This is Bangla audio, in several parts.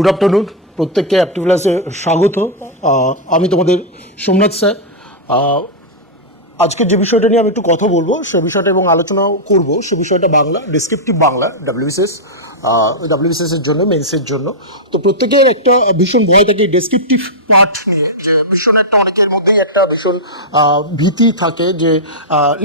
গুড আফটারনুন, প্রত্যেককে অ্যাক্টিভ ক্লাসে স্বাগত। আমি তোমাদের সোমনাথ স্যার। আজকে যে বিষয়টা নিয়ে আমি একটু কথা বলবো সে বিষয়টা এবং আলোচনা করব সে বিষয়টা বাংলা, ডেসক্রিপটিভ বাংলা ডাব্লিউবিসিএস এর জন্য, মেন্সের জন্য। তো প্রত্যেকের একটা ভীষণ ভয় থাকে ডেসক্রিপটিভ পার্ট নিয়ে, যে ভীষণ একটা অনেকের মধ্যেই একটা ভীষণ ভীতি থাকে যে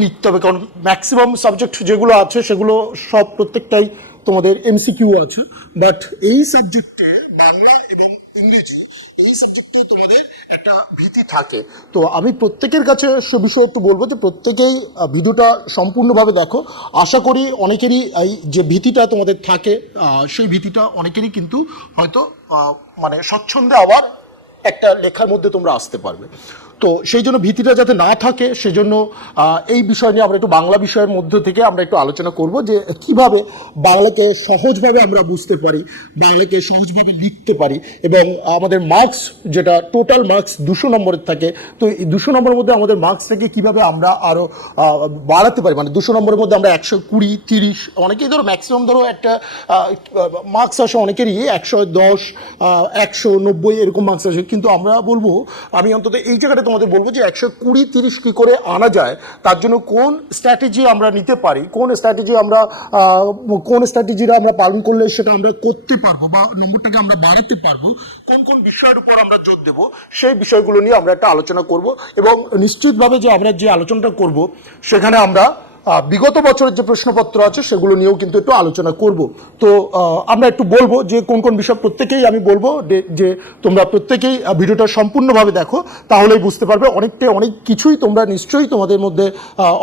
লিখতে হবে, কারণ ম্যাক্সিমাম সাবজেক্ট যেগুলো আছে সেগুলো সব প্রত্যেকটাই তোমাদের এমসিকিউ আছে। বাট এই সাবজেক্টে বাংলা এবং ইংরেজি, এই সাবজেক্টে তোমাদের একটা ভীতি থাকে। তো আমি প্রত্যেকের কাছে সে বিষয়ে একটু বলবো যে প্রত্যেকেই ভিডিওটা সম্পূর্ণভাবে দেখো। আশা করি অনেকেরই এই যে ভীতিটা তোমাদের থাকে, সেই ভীতিটা অনেকেরই কিন্তু হয়তো মানে স্বচ্ছন্দে আবার একটা লেখার মধ্যে তোমরা আসতে পারবে। তো সেই জন্য ভীতিটা যাতে না থাকে সেজন্য এই বিষয় নিয়ে আমরা একটু বাংলা বিষয়ের মধ্যে থেকে আমরা একটু আলোচনা করব যে কিভাবে বাংলাকে সহজভাবে আমরা বুঝতে পারি, বাংলাকে সহজভাবে লিখতে পারি, এবং আমাদের মার্কস যেটা টোটাল মার্কস 200 নম্বরের থাকে, তো এই 200 নম্বরের মধ্যে আমাদের মার্কসটাকে কীভাবে আমরা আরও বাড়াতে পারি। মানে 200 নম্বরের মধ্যে আমরা 120, 30, অনেকেই ধরো ম্যাক্সিমাম ধরো একটা মার্কস আসে অনেকেরই 110, 190 এরকম মার্কস আসে, কিন্তু আমরা বলবো, আমি অন্তত এই জায়গাটা তোমাদের বলবো যে 120, 30 কী করে আনা যায়, তার জন্য কোন স্ট্র্যাটেজি আমরা নিতে পারি, কোন স্ট্র্যাটেজিটা আমরা পালন করলে সেটা আমরা করতে পারবো বা নম্বরটাকে আমরা বাড়াতে পারবো, কোন কোন বিষয়ের উপর আমরা জোর দেবো, সেই বিষয়গুলো নিয়ে আমরা একটা আলোচনা করব। এবং নিশ্চিতভাবে যে আমরা যে আলোচনাটা করব সেখানে আমরা বিগত বছরের যে প্রশ্নপত্র আছে সেগুলো নিয়েও কিন্তু একটু আলোচনা করব। তো আমরা একটু বলবো যে কোন কোন বিষয়, প্রত্যেকেই আমি বলবো যে তোমরা প্রত্যেকেই ভিডিওটা সম্পূর্ণভাবে দেখো, তাহলেই বুঝতে পারবে। অনেক কিছুই তোমরা নিশ্চয়ই তোমাদের মধ্যে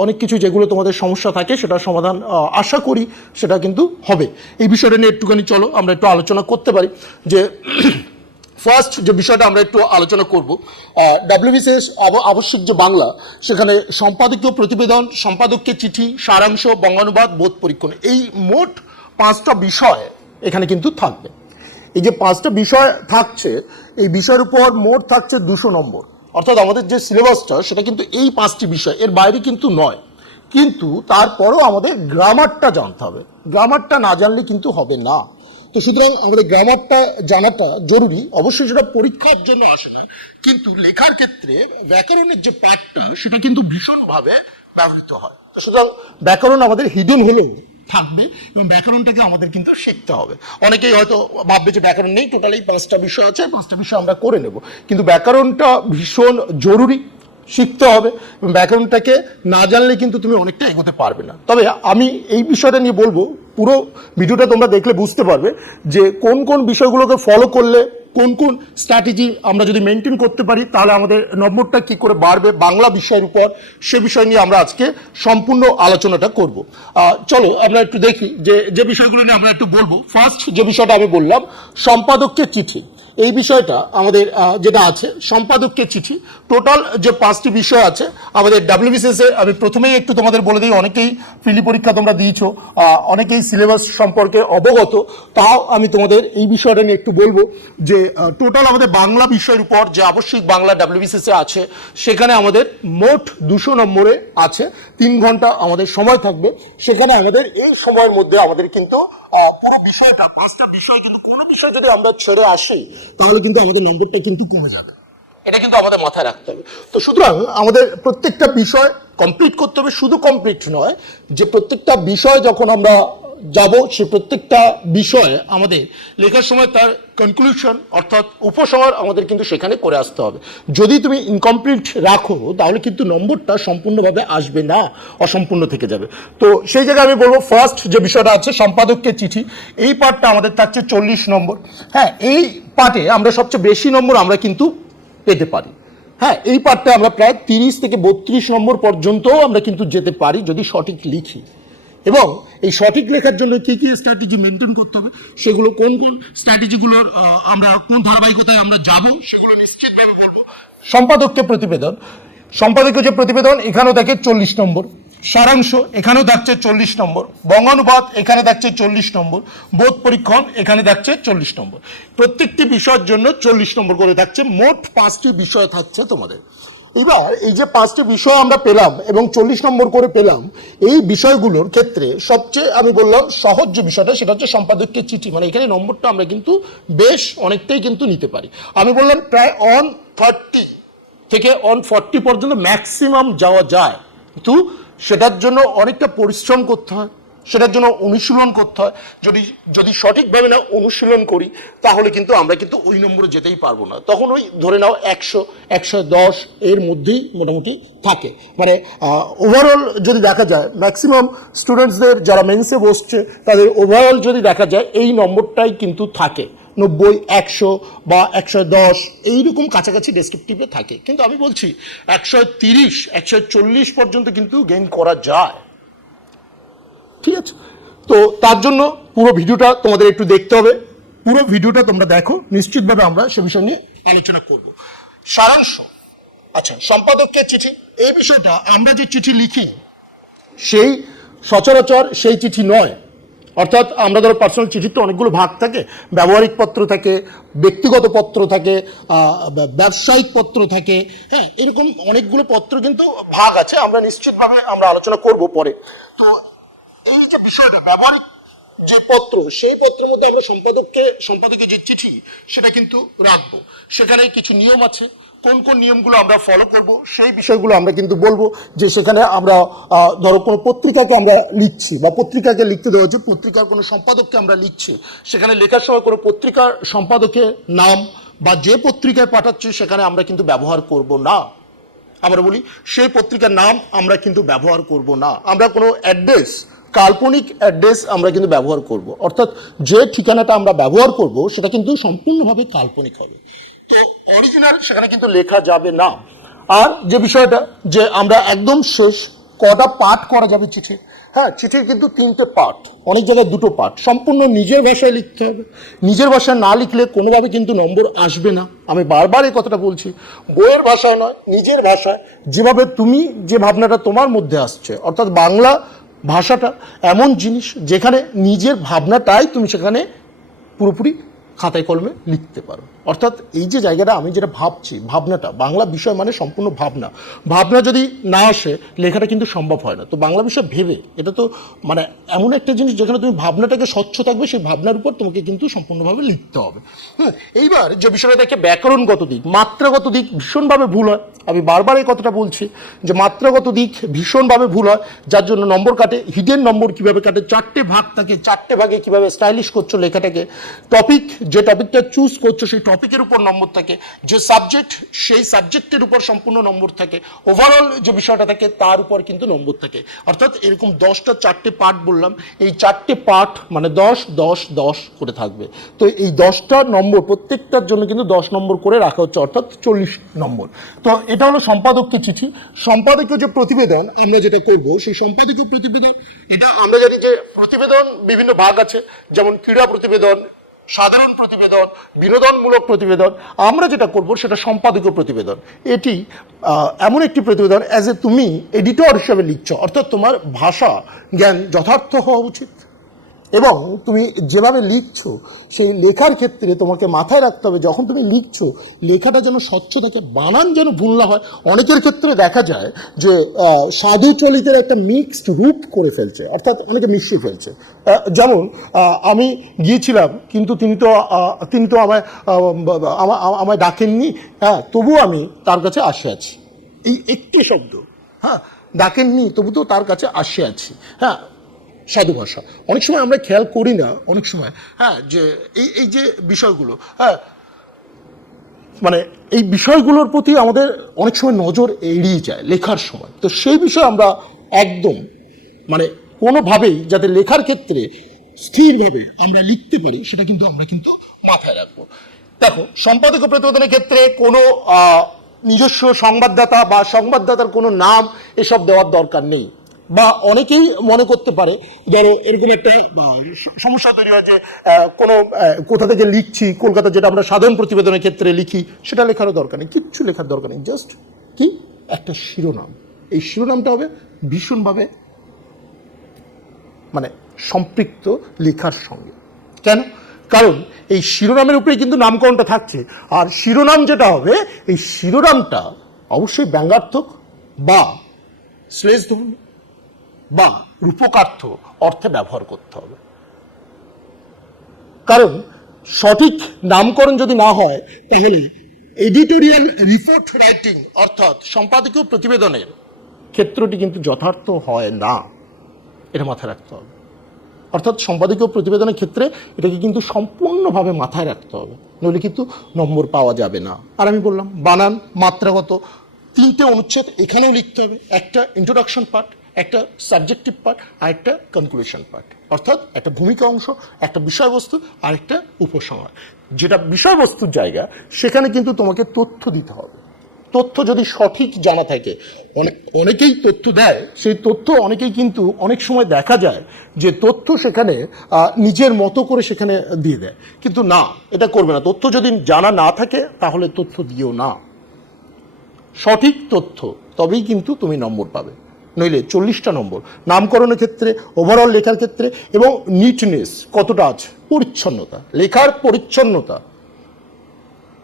অনেক কিছু যেগুলো তোমাদের সমস্যা থাকে সেটার সমাধান আশা করি সেটা কিন্তু হবে। এই বিষয়টা নিয়ে একটুখানি চলো আমরা একটু আলোচনা করতে পারি। যে ফার্স্ট যে বিষয়টা আমরা একটু আলোচনা করব, ডাব্লিউবিসিএস আবশ্যিক যে বাংলা, সেখানে সম্পাদকীয় প্রতিবেদন, সম্পাদককে চিঠি, সারাংশ, বঙ্গানুবাদ, বোধ পরীক্ষণ, এই মোট 5টা বিষয় এখানে কিন্তু থাকবে। এই যে 5টা বিষয় থাকছে, এই বিষয়ের উপর মোট থাকছে 200 নম্বর। অর্থাৎ আমাদের যে সিলেবাসটা সেটা কিন্তু এই 5টি বিষয়, এর বাইরে কিন্তু নয়। কিন্তু তারপরও আমাদের গ্রামারটা জানতে হবে, গ্রামারটা না জানলে কিন্তু হবে না। তো সুতরাং আমাদের গ্রামারটা জানাটা জরুরি। অবশ্যই সেটা পরীক্ষার জন্য আসে না, কিন্তু লেখার ক্ষেত্রে ব্যাকরণের যে পার্টটা সেটা কিন্তু ভীষণভাবে ব্যবহৃত হয়। তো সুতরাং ব্যাকরণ আমাদের হিডেন হলেও থাকবে এবং ব্যাকরণটাকে আমাদের কিন্তু শিখতে হবে। অনেকেই হয়তো ভাববে যে ব্যাকরণ নেই, টোটালি 5টা বিষয় আছে, 5টা বিষয় আমরা করে নেব, কিন্তু ব্যাকরণটা ভীষণ জরুরি, শিখতে হবে। এবং ব্যাকরণটাকে না জানলে কিন্তু তুমি অনেকটা এগোতে পারবে না। তবে আমি এই বিষয়টা নিয়ে বলবো, পুরো ভিডিওটা তোমরা দেখলে বুঝতে পারবে যে কোন কোন বিষয়গুলোকে ফলো করলে, কোন কোন স্ট্র্যাটেজি আমরা যদি মেনটেন করতে পারি, তাহলে আমাদের নম্বরটা কি করে বাড়বে বাংলা বিষয়ের উপর, সে বিষয় নিয়ে আমরা আজকে সম্পূর্ণ আলোচনাটা করব। চলো আমরা একটু দেখি যে বিষয়গুলো নিয়ে আমরা একটু বলবো। ফার্স্ট যে বিষয়টা আমি বললাম, সম্পাদককে চিঠি, এই বিষয়টা আমাদের যেটা আছে সম্পাদককে চিঠি, টোটাল যে 5টি বিষয় আছে আমাদের ডাব্লিউবিসিএস এ। আমি প্রথমেই একটু তোমাদের বলে দিই, অনেকেই প্রিলি পরীক্ষা তোমরা দিয়েছো, অনেকেই সিলেবাস সম্পর্কে অবগত, তাও আমি তোমাদের এই বিষয়টা নিয়ে একটু বলবো যে টোটাল আমাদের বাংলা বিষয়ের উপর যে আবশ্যিক বাংলা ডাব্লিউবিসিএস এ আছে, সেখানে আমাদের মোট 200 নম্বরে আছে। 3 ঘন্টা আমাদের সময় থাকবে। সেখানে আমাদের এই সময়ের মধ্যে আমাদের কিন্তু পুরো বিষয়টা, 5টা বিষয়, কিন্তু কোনো বিষয় যদি আমরা ছেড়ে আসি তাহলে কিন্তু আমাদের নম্বরটা কিন্তু কমে যাবে, এটা কিন্তু আমাদের মাথায় রাখতে হবে। তো সুতরাং আমাদের প্রত্যেকটা বিষয় কমপ্লিট করতে হবে। শুধু কমপ্লিট নয়, যে প্রত্যেকটা বিষয় যখন আমরা যাব, সে প্রত্যেকটা বিষয়ে আমাদের লেখার সময় তার কনক্লুশন অর্থাৎ উপসংহার আমাদের কিন্তু সেখানে করে আসতে হবে। যদি তুমি ইনকমপ্লিট রাখো তাহলে কিন্তু নম্বরটা সম্পূর্ণভাবে আসবে না, অসম্পূর্ণ থেকে যাবে। তো সেই জায়গায় আমি বলবো, ফার্স্ট যে বিষয়টা আছে সম্পাদককে চিঠি, এই পার্টটা আমাদের থাকছে 40 নম্বর। হ্যাঁ, এই পার্টে আমরা সবচেয়ে বেশি নম্বর আমরা কিন্তু পেতে পারি। হ্যাঁ, এই পার্টটা আমরা প্রায় 30 থেকে 32 নম্বর পর্যন্তও আমরা কিন্তু যেতে পারি যদি সঠিক লিখি। এবং এই সঠিক লেখার জন্য কী কী স্ট্র্যাটেজি মেনটেন করতে হবে, সেগুলো কোন কোন স্ট্র্যাটেজিগুলোর আমরা কোন ধারাবাহিকতায় আমরা যাব, সেগুলো নিশ্চিতভাবে বলবো। সম্পাদককে প্রতিবেদন, সম্পাদকীয় যে প্রতিবেদন এখানেও দেখে 40 নম্বর, সারাংশ এখানেও থাকছে 40 নম্বর, বঙ্গানুবাদ এখানে থাকছে 40 নম্বর, বোধ পরীক্ষণ এখানে থাকছে 40 নম্বর। প্রত্যেকটি বিষয়ের জন্য 40 নম্বর করে থাকছে। মোট 5টি বিষয় থাকছে তোমাদের। এবার এই যে 5টি বিষয় আমরা পেলাম এবং 40 নম্বর করে পেলাম, এই বিষয়গুলোর ক্ষেত্রে সবচেয়ে আমি বললাম সহজ যে বিষয়টা সেটা হচ্ছে সম্পাদকীয় চিঠি। মানে এখানে নম্বরটা আমরা কিন্তু বেশ অনেকটাই কিন্তু নিতে পারি। আমি বললাম প্রায় অন 30 থেকে অন 40 পর্যন্ত ম্যাক্সিমাম যাওয়া যায়, কিন্তু সেটার জন্য অনেকটা পরিশ্রম করতে হয়, সেটার জন্য অনুশীলন করতে হয়। যদি সঠিকভাবে না অনুশীলন করি তাহলে কিন্তু আমরা কিন্তু ওই নম্বরে যেতেই পারবো না। তখন ওই ধরে নাও 100 110 এর মধ্যেই মোটামুটি থাকে। মানে ওভারঅল যদি দেখা যায় ম্যাক্সিমাম স্টুডেন্টসদের যারা মেন্সে বসছে তাদের ওভারঅল যদি দেখা যায় এই নম্বরটাই কিন্তু থাকে, 90 100 বা 110 এইরকম কাছাকাছি ডেসক্রিপটিভে থাকে। কিন্তু আমি বলছি 130 140 পর্যন্ত কিন্তু গেইন করা যায়। ঠিক আছে, তো তার জন্য পুরো ভিডিওটা তোমাদের একটু দেখতে হবে। পুরো ভিডিওটা তোমরা দেখো, নিশ্চিতভাবে আমরা সে বিষয় নিয়ে আলোচনা করব। সারাংশ, আচ্ছা, সম্পাদকীয় চিঠি এই বিষয়টা আমরা যে চিঠি লিখি সেই সচরাচর সেই চিঠি নয়। অর্থাৎ আমরা ধরো পার্সোনাল চিঠির তো অনেকগুলো ভাগ থাকে, ব্যবহারিক পত্র থাকে, ব্যক্তিগত পত্র থাকে, ব্যবসায়িক পত্র থাকে, হ্যাঁ, এরকম অনেকগুলো পত্র কিন্তু ভাগ আছে, আমরা নিশ্চিতভাবে আমরা আলোচনা করব পরে। তো এই যে বিষয়টা ব্যবহারিক যে পত্র, সেই পত্রের মধ্যে আমরা সম্পাদকের যে চিঠি সেটা কিন্তু রাখবো। সেখানে কিছু নিয়ম আছে, কোন কোন নিয়মগুলো আমরা ফলো করব সেই বিষয়গুলো আমরা কিন্তু বলবো। যে সেখানে আমরা ধরো কোনো পত্রিকাকে আমরা লিখছি বা পত্রিকাকে লিখতে দেওয়া হচ্ছে, পত্রিকার কোনো সম্পাদককে আমরা লিখছি, সেখানে লেখার সময় কোনো পত্রিকার সম্পাদকের নাম বা যে পত্রিকায় পাঠাচ্ছি সেখানে আমরা কিন্তু ব্যবহার করব না। আমরা বলি সেই পত্রিকার নাম আমরা কিন্তু ব্যবহার করব না। আমরা কোনো অ্যাড্রেস, কাল্পনিক অ্যাড্রেস আমরা কিন্তু ব্যবহার করব, অর্থাৎ যে ঠিকানাটা আমরা ব্যবহার করব সেটা কিন্তু সম্পূর্ণভাবে কাল্পনিক হবে, তো অরিজিনাল সেখানে কিন্তু লেখা যাবে না। আর যে বিষয়টা যে আমরা একদম শেষ কটা পাঠ করা যাবে চিঠি, হ্যাঁ, চিঠির কিন্তু 3টে পার্ট, অনেক জায়গায় 2টো পার্ট। সম্পূর্ণ নিজের ভাষায় লিখতে হবে, নিজের ভাষায় না লিখলে কোনোভাবে কিন্তু নম্বর আসবে না। আমি বারবার এই কথাটা বলছি, বইয়ের ভাষায় নয়, নিজের ভাষায়, যেভাবে তুমি যে ভাবনাটা তোমার মধ্যে আসছে। অর্থাৎ বাংলা ভাষাটা এমন জিনিস যেখানে নিজের ভাবনাটাই তুমি সেখানে পুরোপুরি খাতায় কলমে লিখতে পারো। অর্থাৎ এই যে জায়গাটা আমি যেটা ভাবছি, ভাবনাটা, বাংলা বিষয় মানে সম্পূর্ণ ভাবনা, ভাবনা যদি না আসে লেখাটা কিন্তু সম্ভব হয় না। তো বাংলা বিষয় ভেবে, এটা তো মানে এমন একটা জিনিস যেখানে তুমি ভাবনাটাকে স্বচ্ছ থাকবে, সেই ভাবনার উপর তোমাকে কিন্তু সম্পূর্ণভাবে লিখতে হবে। হ্যাঁ, এইবার যে বিষয়টা দেখে ব্যাকরণগত দিক, মাত্রাগত দিক ভীষণভাবে ভুল হয়। আমি বারবার এই কথাটা বলছি যে মাত্রাগত দিক ভীষণভাবে ভুল হয়, যার জন্য নম্বর কাটে। হিডেন নম্বর কিভাবে কাটে, 4টে ভাগ থাকে, 4টে ভাগে কিভাবে স্টাইলিশ করছো লেখাটাকে, টপিক, যে টপিকটা চুজ করছো সেই টপিকের উপর নম্বর থাকে, যে সাবজেক্ট সেই সাবজেক্টের উপর সম্পূর্ণ নম্বর থাকে, ওভারঅল যে বিষয়টা থাকে তার উপর কিন্তু নম্বর থাকে। অর্থাৎ এরকম 10টা 4টে পার্ট বললাম, এই 4টে পার্ট মানে 10 10 10 করে থাকবে। তো এই 10টা নম্বর প্রত্যেকটার জন্য কিন্তু 10 নম্বর করে রাখা হচ্ছে, অর্থাৎ 40 নম্বর। তো এটা হলো সম্পাদকীয় চিঠি। সম্পাদকীয় যে প্রতিবেদন আমরা যেটা করব, সেই সম্পাদকীয় প্রতিবেদন, এটা আমরা জানি যে প্রতিবেদন বিভিন্ন ভাগ আছে, যেমন ক্রীড়া প্রতিবেদন, সাধারণ প্রতিবেদন, বিনোদনমূলক প্রতিবেদন। আমরা যেটা করব সেটা সম্পাদকীয় প্রতিবেদন। এটি এমন একটি প্রতিবেদন অ্যাজ এ তুমি এডিটর হিসেবে লিখছো, অর্থাৎ তোমার ভাষা জ্ঞান যথার্থ হওয়া উচিত এবং তুমি যেভাবে লিখছো সেই লেখার ক্ষেত্রে তোমাকে মাথায় রাখতে হবে যখন তুমি লিখছো লেখাটা যেন স্বচ্ছ থাকে, বানান যেন ভুল না হয়। অনেকের ক্ষেত্রে দেখা যায় যে সাধু চলিতের একটা মিক্সড রূপ করে ফেলছে, অর্থাৎ অনেকে মিশিয়ে ফেলছে। যেমন আমি গিয়েছিলাম কিন্তু তিনি তো আমায় ডাকেননি, হ্যাঁ, তবুও আমি তার কাছে আসে আছি। এই একটি শব্দ, হ্যাঁ, ডাকেননি তবু তো তার কাছে আসে আছি, হ্যাঁ, সাধু ভাষা। অনেক সময় আমরা খেয়াল করি না, অনেক সময়, হ্যাঁ, যে এই যে বিষয়গুলো, হ্যাঁ, মানে এই বিষয়গুলোর প্রতি আমাদের অনেক সময় নজর এড়িয়ে যায় লেখার সময়। তো সেই বিষয়ে আমরা একদম মানে কোনোভাবেই যাতে লেখার ক্ষেত্রে স্থিরভাবে আমরা লিখতে পারি সেটা কিন্তু আমরা কিন্তু মাথায় রাখবো। দেখো, সম্পাদকীয় প্রতিবেদনের ক্ষেত্রে কোনো নিজস্ব সংবাদদাতা বা সংবাদদাতার কোনো নাম এসব দেওয়ার দরকার নেই। বা অনেকেই মনে করতে পারে, ধরো এরকম একটা সমস্যা তৈরি হয় যে কোনো কোথা থেকে লিখছি, কলকাতা যেটা আমরা সাধারণ প্রতিবেদনের ক্ষেত্রে লিখি সেটা লেখারও দরকার নেই, কিচ্ছু লেখার দরকার নেই। জাস্ট কি একটা শিরোনাম, এই শিরোনামটা হবে ভীষণভাবে মানে সম্পৃক্ত লেখার সঙ্গে। কেন? কারণ এই শিরোনামের উপরে কিন্তু নামকরণটা থাকছে, আর শিরোনাম যেটা হবে এই শিরোনামটা অবশ্যই ব্যঙ্গার্থক বা শ্লেষধ্বনি বা রূপকার্থ অর্থে ব্যবহার করতে হবে। কারণ সঠিক নামকরণ যদি না হয় তাহলে এডিটোরিয়াল রিপোর্ট রাইটিং অর্থাৎ সম্পাদকীয় প্রতিবেদনের ক্ষেত্রটি কিন্তু যথার্থ হয় না, এটা মাথায় রাখতে হবে। অর্থাৎ সম্পাদকীয় প্রতিবেদনের ক্ষেত্রে এটাকে কিন্তু সম্পূর্ণভাবে মাথায় রাখতে হবে, নইলে কিন্তু নম্বর পাওয়া যাবে না। আর আমি বললাম বানান মাত্রাগত 3টে অনুচ্ছেদ এখানেও লিখতে হবে, একটা ইন্ট্রোডাকশন পার্ট, একটা সাবজেক্টিভ পার্ট আর একটা কনক্লুশন পার্ট। অর্থাৎ একটা ভূমিকা অংশ, একটা বিষয়বস্তু আর একটা উপসংহার। যেটা বিষয়বস্তুর জায়গা সেখানে কিন্তু তোমাকে তথ্য দিতে হবে। তথ্য যদি সঠিক জানা থাকে, অনেকেই তথ্য দেয়, সেই তথ্য অনেকেই কিন্তু অনেক সময় দেখা যায় যে তথ্য সেখানে নিজের মতো করে সেখানে দিয়ে দেয়, কিন্তু না, এটা করবে না। তথ্য যদি জানা না থাকে তাহলে তথ্য দিও না, সঠিক তথ্য, তবেই কিন্তু তুমি নম্বর পাবে, নইলে 40টা নম্বর। নামকরণের ক্ষেত্রে, ওভারঅল লেখার ক্ষেত্রে এবং নিটনেস কতটা আছে, পরিচ্ছন্নতা, লেখার পরিচ্ছন্নতা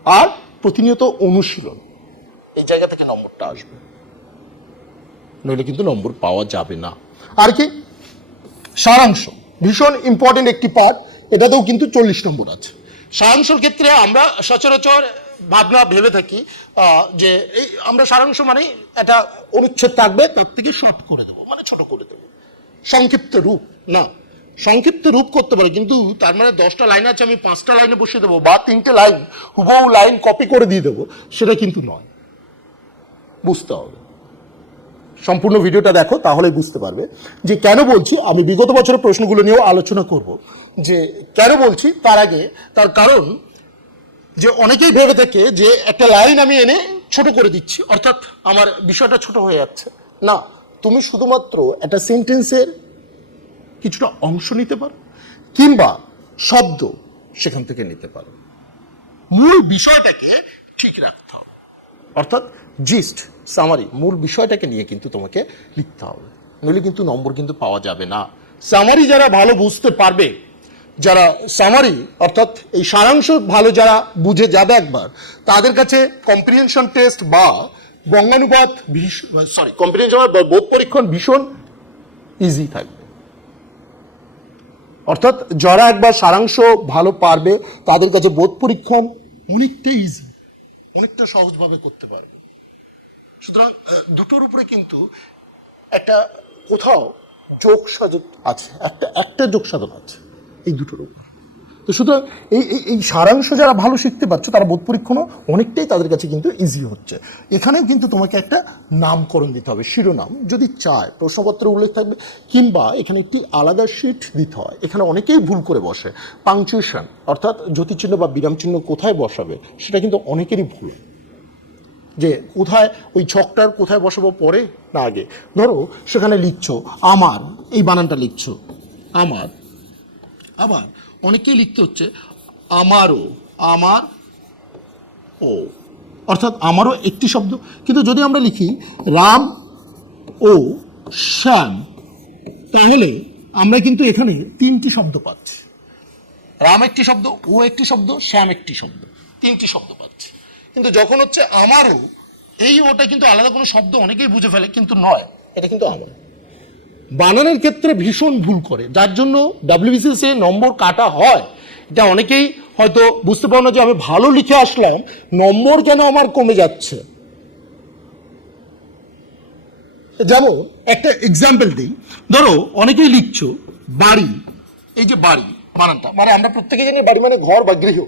আর প্রতিনিয়ত অনুশীলন, এই জায়গা থেকে নম্বরটা আসবে, নইলে কিন্তু নম্বর পাওয়া যাবে না। আর কি সারাংশ, ভীষণ ইম্পর্টেন্ট একটি পার্ট, এটাতেও কিন্তু 40 নম্বর আছে। সারাংশের ক্ষেত্রে আমরা সচরাচর ভাবনা ভেবে থাকি যে এই আমরা সারাংশ মানে একটা অনুচ্ছেদ থাকবে, তার থেকে শর্ট করে দেবো, মানে ছোট করে দেবো, সংক্ষিপ্ত রূপ। না, সংক্ষিপ্ত রূপ করতে পারে, কিন্তু তার মানে 10টা লাইন আছে আমি 5টা লাইনে বসিয়ে দেবো বা 3টে লাইন হুবহু লাইন কপি করে দিয়ে দেবো, সেটা কিন্তু নয়। বুঝতে হবে, সম্পূর্ণ ভিডিওটা দেখো, তাহলেই বুঝতে পারবে যে কেন বলছি। আমি বিগত বছরের প্রশ্নগুলো নিয়েও আলোচনা করব যে কেন বলছি। তার আগে তার কারণ যে অনেকেই ভেবে থাকে যে একটা লাইন আমি এনে ছোট করে দিচ্ছি, অর্থাৎ আমার বিষয়টা ছোট হয়ে যাচ্ছে। না, তুমি শুধুমাত্র একটা সেন্টেন্সের কিছুটা অংশ নিতে পারো কিংবা শব্দ সেখান থেকে নিতে পারো, মূল বিষয়টাকে ঠিক রাখতে হবে। অর্থাৎ জিস্ট, সামারি, মূল বিষয়টাকে নিয়ে কিন্তু তোমাকে লিখতে হবে, নইলে কিন্তু নম্বর কিন্তু পাওয়া যাবে না। সামারি যারা ভালো বুঝতে পারবে, যারা সামারি অর্থাৎ এই সারাংশ ভালো যারা বুঝে যাবে একবার, তাদের কাছে কম্প্রিহেনশন টেস্ট বা বঙ্গানুবাদ কম্প্রিহেনশন বা বোধ পরীক্ষণ ভীষণ ইজি থাকবে। অর্থাৎ যারা একবার সারাংশ ভালো পারবে তাদের কাছে বোধ পরীক্ষণ অনেকটা ইজি, অনেকটা সহজভাবে করতে পারবে। সুতরাং দুটোর উপরে কিন্তু একটা কোথাও যোগ সাধন আছে, একটা যোগ সাধন আছে এই দুটোর উপর। তো সুতরাং এই সারাংশ যারা ভালো শিখতে পারছো তারা বোধ পরীক্ষণও অনেকটাই তাদের কাছে কিন্তু ইজি হচ্ছে। এখানেও কিন্তু তোমাকে একটা নামকরণ দিতে হবে, শিরোনাম যদি চায় প্রশ্নপত্রে উল্লেখ থাকবে, কিংবা এখানে একটি আলাদা শিট দিতে হয়। এখানে অনেকেই ভুল করে বসে, পাংচুয়েশন অর্থাৎ জ্যোতিচিহ্ন বা বিরাম চিহ্ন কোথায় বসাবে সেটা কিন্তু অনেকেরই ভুল, যে কোথায় ওই ছকটার কোথায় বসাবো পরে না আগে। ধরো সেখানে লিখছো আমার, এই বানানটা লিখছো আমার, আবার অনেকেই লিখতে হচ্ছে আমারও, আমার ও, অর্থাৎ আমারও একটি শব্দ। কিন্তু যদি আমরা লিখি রাম ও শ্যাম, তাহলে আমরা কিন্তু এখানে 3টি শব্দ পাচ্ছি, রাম একটি শব্দ, ও একটি শব্দ, শ্যাম একটি শব্দ, 3টি শব্দ পাচ্ছি। কিন্তু যখন হচ্ছে আমারও, এই ওটা কিন্তু আলাদা কোনো শব্দ অনেকেই বুঝে ফেলে, কিন্তু নয়, এটা কিন্তু আমার। বানানের ক্ষেত্রে ভীষণ ভুল করে, যার জন্য WBCS এ নম্বর কাটা হয়। এটা অনেকেই হয়তো বুঝতে পারো না যে আমি ভালো লিখে আসলাম, নম্বর কেন আমার কমে যাচ্ছে। যেমন একটা এক্সাম্পল দিই, ধরো অনেকেই লিখছো বাড়ি, এই যে বাড়ি বানানটা, মানে আমরা প্রত্যেকে জানি বাড়ি মানে ঘর বা গৃহ,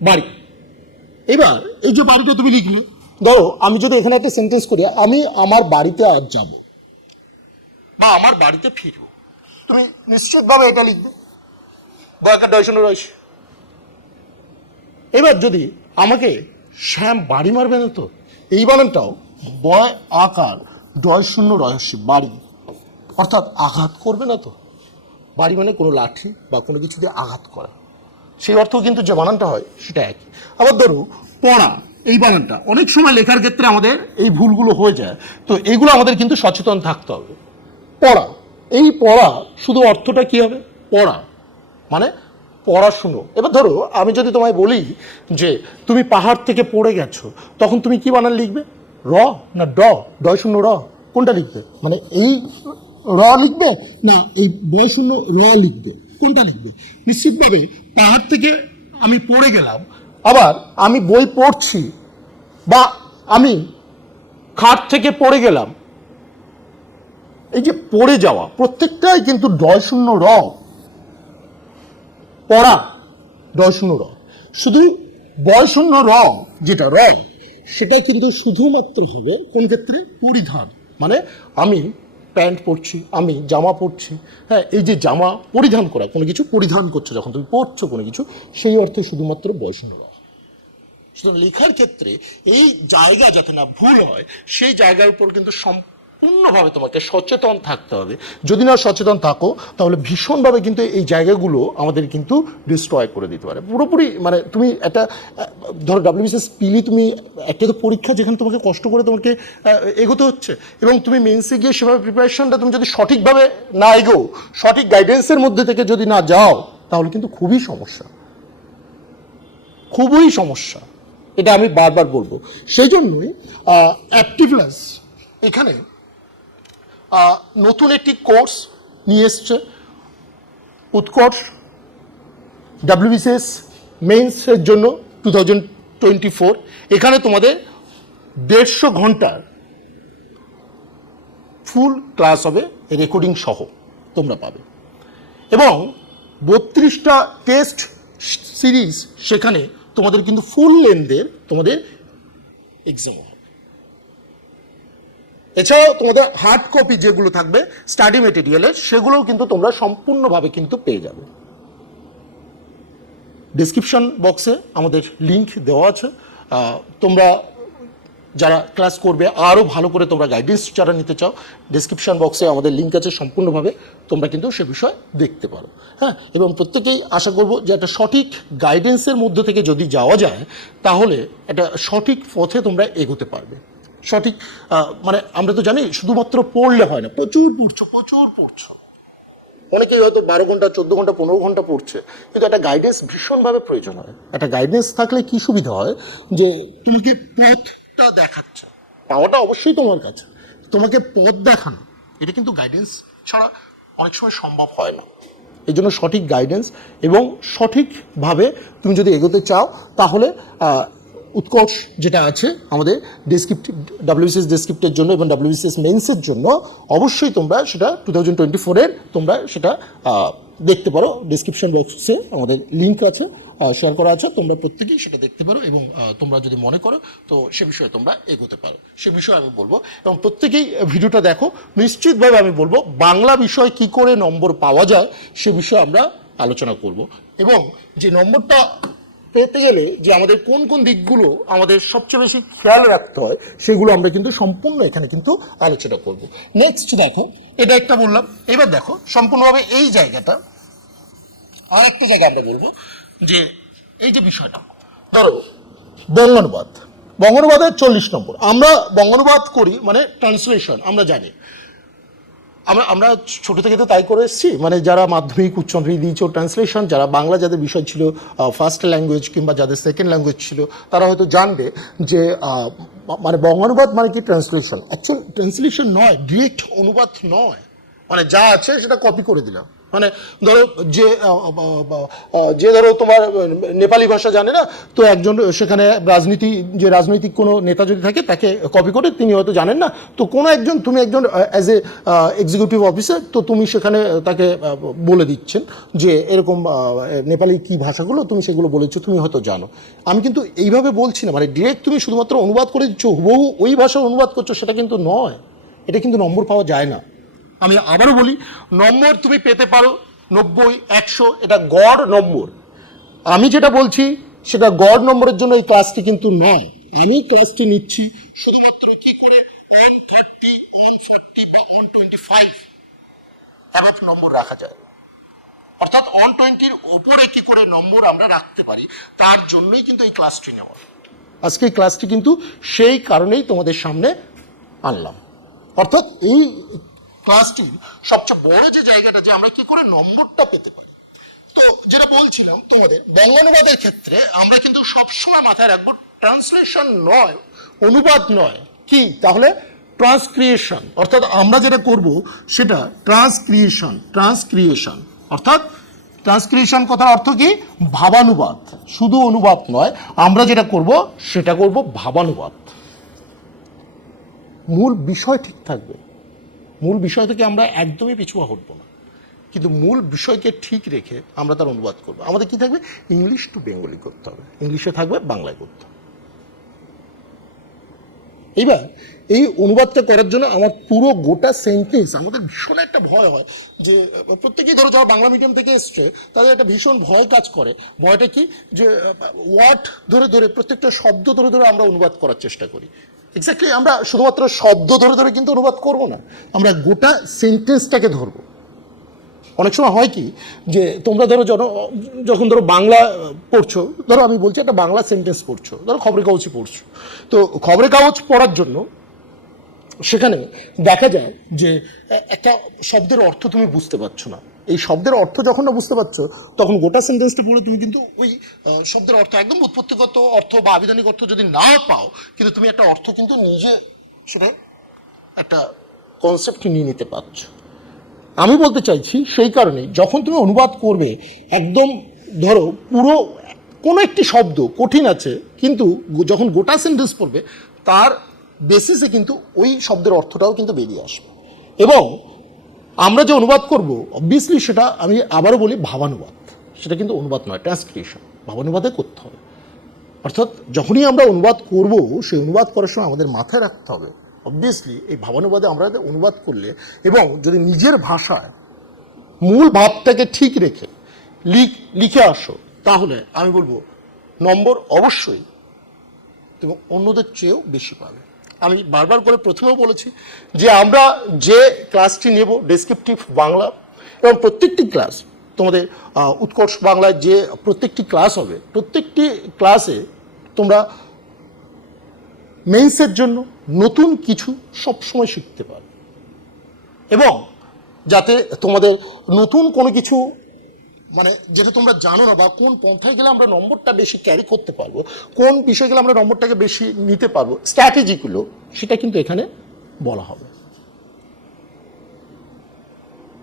বাড়ি। এবার এই যে বাড়িটা তুমি লিখলে, ধরো আমি যদি এখানে একটা সেন্টেন্স করি, আমি আমার বাড়িতে আজ যাব বা আমার বাড়িতে ফিরব, তুমি নিশ্চিতভাবে এটা লিখবে বা একটা ডয়শূন্য রয়েছে। এবার যদি আমাকে শ্যাম বাড়ি মারবে না তো, এই বানানটাও বয় আকার ডয়শূন্য রহস্য বাড়ি, অর্থাৎ আঘাত করবে না তো। বাড়ি মানে কোনো লাঠি বা কোনো কিছু দিয়ে আঘাত করা, সেই অর্থ কিন্তু যে বানানটা হয় সেটা একই। আবার ধরো পড়া, এই বানানটা অনেক সময় লেখার ক্ষেত্রে আমাদের এই ভুলগুলো হয়ে যায়, তো এইগুলো আমাদের কিন্তু সচেতন থাকতে হবে। পড়া, এই পড়া শুধু অর্থটা কি হবে, পড়া মানে পড়াশুনো। এবার ধরো আমি যদি তোমায় বলি যে তুমি পাহাড় থেকে পড়ে গেছো, তখন তুমি কি বানান লিখবে? র না ড? ডয় শূন্য র, কোনটা লিখবে? মানে এই র লিখবে না এই বয় শূন্য র লিখবে? কোনটা লিখবে? নিশ্চিতভাবে পাহাড় থেকে আমি পড়ে গেলাম, আবার আমি বই পড়ছি, বা আমি খাট থেকে পড়ে গেলাম, এই যে পড়ে যাওয়া প্রত্যেকটাই কিন্তু ডয় শূন্য র। পড়া ডয় শূন্য র। শুধু বয় শূন্য র যেটা র, সেটা কিন্তু শুধুমাত্র হবে কোন ক্ষেত্রে? পরিধান। মানে আমি প্যান্ট পরছি, আমি জামা পরছি, হ্যাঁ, এই যে জামা পরিধান করা, কোনো কিছু পরিধান করছো যখন তুমি পরছো কোনো কিছু, সেই অর্থে শুধুমাত্র বয় শূন্য র। সুতরাং লেখার ক্ষেত্রে এই জায়গা যাতে না ভুল হয়, সেই জায়গার উপর কিন্তু সম্পূর্ণভাবে তোমাকে সচেতন থাকতে হবে। যদি না সচেতন থাকো, তাহলে ভীষণভাবে কিন্তু এই জায়গাগুলো আমাদের কিন্তু ডিস্ট্রয় করে দিতে পারে পুরোপুরি। মানে তুমি একটা ধরো ডাব্লিউবিসিএস পিলি, তুমি একটা তো পরীক্ষা যেখানে তোমাকে কষ্ট করে তোমাকে এগোতে হচ্ছে, এবং তুমি মেন্সে গিয়ে সেভাবে প্রিপারেশনটা তুমি যদি সঠিকভাবে না এগো, সঠিক গাইডেন্সের মধ্যে থেকে যদি না যাও, তাহলে কিন্তু খুবই সমস্যা, খুবই সমস্যা। এটা আমি বারবার বলবো। সেই জন্যই অ্যাপটিপ্লাস এখানে নতুন একটি কোর্স নিয়ে এসছে, উৎকর্ষ ডাব্লিউবিসিএস মেইনসের জন্য 2024। এখানে তোমাদের 150 ঘন্টার ফুল ক্লাস হবে, রেকর্ডিং সহ তোমরা পাবে, এবং 32টা টেস্ট সিরিজ সেখানে তোমাদের কিন্তু ফুল লেন্থের তোমাদের এক্সাম হবে। এছাড়াও তোমাদের হার্ড কপি যেগুলো থাকবে স্টাডি মেটেরিয়ালের, সেগুলোও কিন্তু তোমরা সম্পূর্ণভাবে কিন্তু পেয়ে যাবে। ডেসক্রিপশন বক্সে আমাদের লিঙ্ক দেওয়া আছে। তোমরা যারা ক্লাস করবে, আরও ভালো করে তোমরা গাইডেন্স যারা নিতে চাও, ডেসক্রিপশন বক্সে আমাদের লিঙ্ক আছে, সম্পূর্ণভাবে তোমরা কিন্তু সে বিষয় দেখতে পারো। হ্যাঁ, এবং প্রত্যেকেই আশা করব যে একটা সঠিক গাইডেন্সের মধ্যে থেকে যদি যাওয়া যায়, তাহলে একটা সঠিক পথে তোমরা এগোতে পারবে। সঠিক মানে আমরা তো জানি শুধুমাত্র পড়লে হয় না, প্রচুর পড়ছো, প্রচুর পড়ছো। অনেকেই হয়তো 12 ঘন্টা, 14 ঘন্টা, 15 ঘন্টা পড়ছে, কিন্তু একটা গাইডেন্স ভীষণভাবে প্রয়োজন হয়। একটা গাইডেন্স থাকলে কি সুবিধা হয়, যে তোমাকে পথটা দেখাচ্ছে, পাওয়াটা অবশ্যই তোমার কাছে, তোমাকে পথ দেখানো, এটা কিন্তু গাইডেন্স ছাড়া অনেক সময় সম্ভব হয় না। এই জন্য সঠিক গাইডেন্স এবং সঠিকভাবে তুমি যদি এগোতে চাও, তাহলে উৎকর্ষ যেটা আছে আমাদের ডেসক্রিপটিভ ডাব্লিউবিসিএস ডেসক্রিপ্টের জন্য এবং ডাব্লিউবিসিএস মেন্সের জন্য, অবশ্যই তোমরা সেটা 2024-এর তোমরা সেটা দেখতে পারো। ডেসক্রিপশন বক্সে আমাদের লিঙ্ক আছে, শেয়ার করা আছে, তোমরা প্রত্যেকেই সেটা দেখতে পারো, এবং তোমরা যদি মনে করো তো সে বিষয়ে তোমরা এগোতে পারো, সে বিষয়ে আমি বলবো। এবং প্রত্যেকেই ভিডিওটা দেখো, নিশ্চিতভাবে আমি বলবো বাংলা বিষয় কি করে নম্বর পাওয়া যায় সে বিষয়ে আমরা আলোচনা করব, এবং যে নম্বরটা পেতে গেলে যে আমাদের কোন কোন দিকগুলো আমাদের সবচেয়ে বেশি খেয়াল রাখতে হয়, সেগুলো আমরা কিন্তু সম্পূর্ণ এখানে কিন্তু আলোচনা করব। নেক্সট দেখো, এটা একটা বললাম, এবার দেখো সম্পূর্ণভাবে এই জায়গাটা, আর একটা জায়গা আমরা বলবো যে এই যে বিষয়টা, ধরো বঙ্গানুবাদ, বঙ্গানুবাদের 40 নম্বর। আমরা বঙ্গানুবাদ করি মানে ট্রান্সলেশন, আমরা জানি, আমরা ছোট থেকে তো তাই করে এসেছি। মানে যারা মাধ্যমিক উচ্চ মাধ্যমিক দিয়েছে ট্রান্সলেশন, যারা বাংলা যাদের বিষয় ছিল ফার্স্ট ল্যাঙ্গুয়েজ কিংবা যাদের সেকেন্ড ল্যাঙ্গুয়েজ ছিল, তারা হয়তো জানবে যে মানে বঙ্গানুবাদ মানে কি ট্রান্সলেশন। অ্যাকচুয়াল ট্রান্সলেশন নয়, ডিরেক্ট অনুবাদ নয়, মানে যা আছে সেটা কপি করে দিলাম। মানে ধরো যে ধরো তোমার নেপালি ভাষা জানে না, তো একজন সেখানে রাজনৈতিক কোনো নেতা যদি থাকে, তাকে কপি করে, তিনি হয়তো জানেন না, তো কোনো একজন, তুমি একজন অ্যাজ এ এক্সিকিউটিভ অফিসার, তো তুমি সেখানে তাকে বলে দিচ্ছেন যে এরকম নেপালি কি ভাষাগুলো, তুমি সেগুলো বলেছো, তুমি হয়তো জানো। আমি কিন্তু এইভাবে বলছি না, মানে ডিরেক্ট তুমি শুধুমাত্র অনুবাদ করে দিচ্ছ, হুবহু ওই ভাষা অনুবাদ করছো, সেটা কিন্তু নয়, এটা কিন্তু নম্বর পাওয়া যায় না। আমি আবারও বলি, নম্বর তুমি পেতে পারো 90, 100, এটা গড় নম্বর। আমি যেটা বলছি সেটা গড় নম্বরের জন্য এই ক্লাসটি কিন্তু নয়। আমি ক্লাসটি নিচ্ছি শুধুমাত্র কি করে 130, 140 বা 125 অ্যাবভ নম্বর রাখা যায়, অর্থাৎ 120-র ওপরে কি করে নম্বর আমরা রাখতে পারি, তার জন্যই কিন্তু এই ক্লাসটি নেওয়া। আজকে এই ক্লাসটি কিন্তু সেই কারণেই তোমাদের সামনে আনলাম। অর্থাৎ এই ক্লাসটির সবচেয়ে বড় যে জায়গাটা, যে আমরা কি করে নম্বরটা পেতে পারি, তো যেটা বলছিলাম তোমাদের বঙ্গানুবাদের ক্ষেত্রে আমরা কিন্তু সবসময় মাথায় রাখবো ট্রান্সলেশন নয়, অনুবাদ নয়, কি তাহলে ট্রান্সক্রিয়েশন। অর্থাৎ আমরা যেটা করব সেটা ট্রান্সক্রিয়েশন অর্থাৎ ট্রান্সক্রিয়েশন কথার অর্থ কি? ভাবানুবাদ। শুধু অনুবাদ নয়, আমরা যেটা করব সেটা করব ভাবানুবাদ। মূল বিষয় ঠিক থাকবে, মূল বিষয় থেকে আমরা একদমই পিছুয়া হটবো না, কিন্তু মূল বিষয়কে ঠিক রেখে আমরা তার অনুবাদ করবো। আমাদের কি থাকবে? ইংলিশ টু বেঙ্গলি করতে হবে, ইংলিশে থাকবে, বাংলায় করতে হবে। এইবার এই অনুবাদটা করার জন্য আমার পুরো গোটা সেন্টেন্স, আমাদের ভীষণ একটা ভয় হয় যে প্রত্যেকেই ধরো যারা বাংলা মিডিয়াম থেকে এসছে তাদের একটা ভীষণ ভয় কাজ করে। ভয়টা কি? যে ওয়ার্ড ধরে ধরে, প্রত্যেকটা শব্দ ধরে ধরে আমরা অনুবাদ করার চেষ্টা করি। এক্স্যাক্টলি আমরা শুধুমাত্র শব্দ ধরে ধরে কিন্তু অনুবাদ করব না, আমরা গোটা সেন্টেন্সটাকে ধরবো। অনেক সময় হয় কি যে তোমরা ধরো যখন ধরো বাংলা পড়ছো, ধরো আমি বলছি একটা বাংলা সেন্টেন্স পড়ছো, ধরো খবরের কাগজই পড়ছো, তো খবরের কাগজ পড়ার জন্য সেখানে দেখা যায় যে একটা শব্দের অর্থ তুমি বুঝতে পারছো না। এই শব্দের অর্থ যখন না বুঝতে পারছো, তখন গোটা সেন্টেন্সটা পড়ে তুমি কিন্তু ওই শব্দের অর্থ, একদম উৎপত্তিগত অর্থ বা আবিধানিক অর্থ যদি না পাও, কিন্তু তুমি একটা অর্থ কিন্তু নিজে সেটা একটা কনসেপ্ট নিয়ে নিতে পারছো। আমি বলতে চাইছি সেই কারণে যখন তুমি অনুবাদ করবে, একদম ধরো পুরো কোনো একটি শব্দ কঠিন আছে, কিন্তু যখন গোটা সেন্টেন্স পড়বে তার বেসিসে কিন্তু ওই শব্দের অর্থটাও কিন্তু বেরিয়ে আসবে। এবং আমরা যে অনুবাদ করব অবভিয়াসলি সেটা আমি আবারও বলি ভাবানুবাদ, সেটা কিন্তু অনুবাদ নয়, ট্রান্সক্রিয়েশন। ভাবানুবাদে করতে হবে। অর্থাৎ যখনই আমরা অনুবাদ করব, সেই অনুবাদ করার সময় আমাদের মাথায় রাখতে হবে অবভিয়াসলি এই ভাবানুবাদে আমরা অনুবাদ করলে এবং যদি নিজের ভাষায় মূল ভাবটাকে ঠিক রেখে লিখে আসো, তাহলে আমি বলবো নম্বর অবশ্যই এবং অন্যদের চেয়েও বেশি পাবে। আমি বারবার করে প্রথমেও বলেছি যে আমরা যে ক্লাসটি নেব ডেসক্রিপটিভ বাংলা, এবং প্রত্যেকটি ক্লাস তোমাদের উৎকর্ষ বাংলায় যে প্রত্যেকটি ক্লাস হবে, প্রত্যেকটি ক্লাসে তোমরা মেন্সের জন্য নতুন কিছু সবসময় শিখতে পারবে, এবং যাতে তোমাদের নতুন কোনো কিছু মানে যেটা তোমরা জানো না, বা কোন পন্থায় গেলে আমরা নম্বরটা বেশি ক্যারি করতে পারবো, কোন বিষয় গেলে আমরা নম্বরটাকে বেশি নিতে পারবো, স্ট্র্যাটেজিগুলো সেটা কিন্তু এখানে বলা হবে।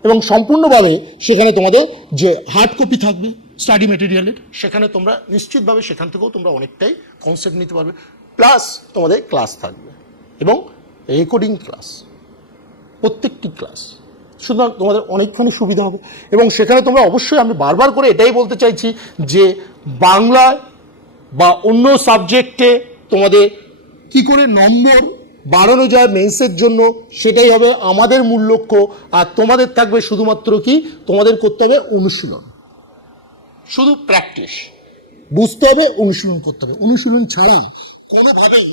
এবং সম্পূর্ণভাবে সেখানে তোমাদের যে হার্ড কপি থাকবে স্টাডি মেটেরিয়ালের, সেখানে তোমরা নিশ্চিতভাবে সেখান থেকেও তোমরা অনেকটাই কনসেপ্ট নিতে পারবে, প্লাস তোমাদের ক্লাস থাকবে এবং রেকর্ডিং ক্লাস, প্রত্যেকটি ক্লাস। সুতরাং তোমাদের অনেকখানি সুবিধা হবে। এবং সেখানে তোমরা অবশ্যই, আমি বারবার করে এটাই বলতে চাইছি যে বাংলায় বা অন্য সাবজেক্টে তোমাদের কি করে নম্বর বাড়ানো যায় মেন্সের জন্য, সেটাই হবে আমাদের মূল লক্ষ্য। আর তোমাদের থাকবে শুধুমাত্র কি, তোমাদের করতে হবে অনুশীলন, শুধু প্র্যাকটিস, বুঝতে হবে, অনুশীলন করতে হবে। অনুশীলন ছাড়া কোনোভাবেই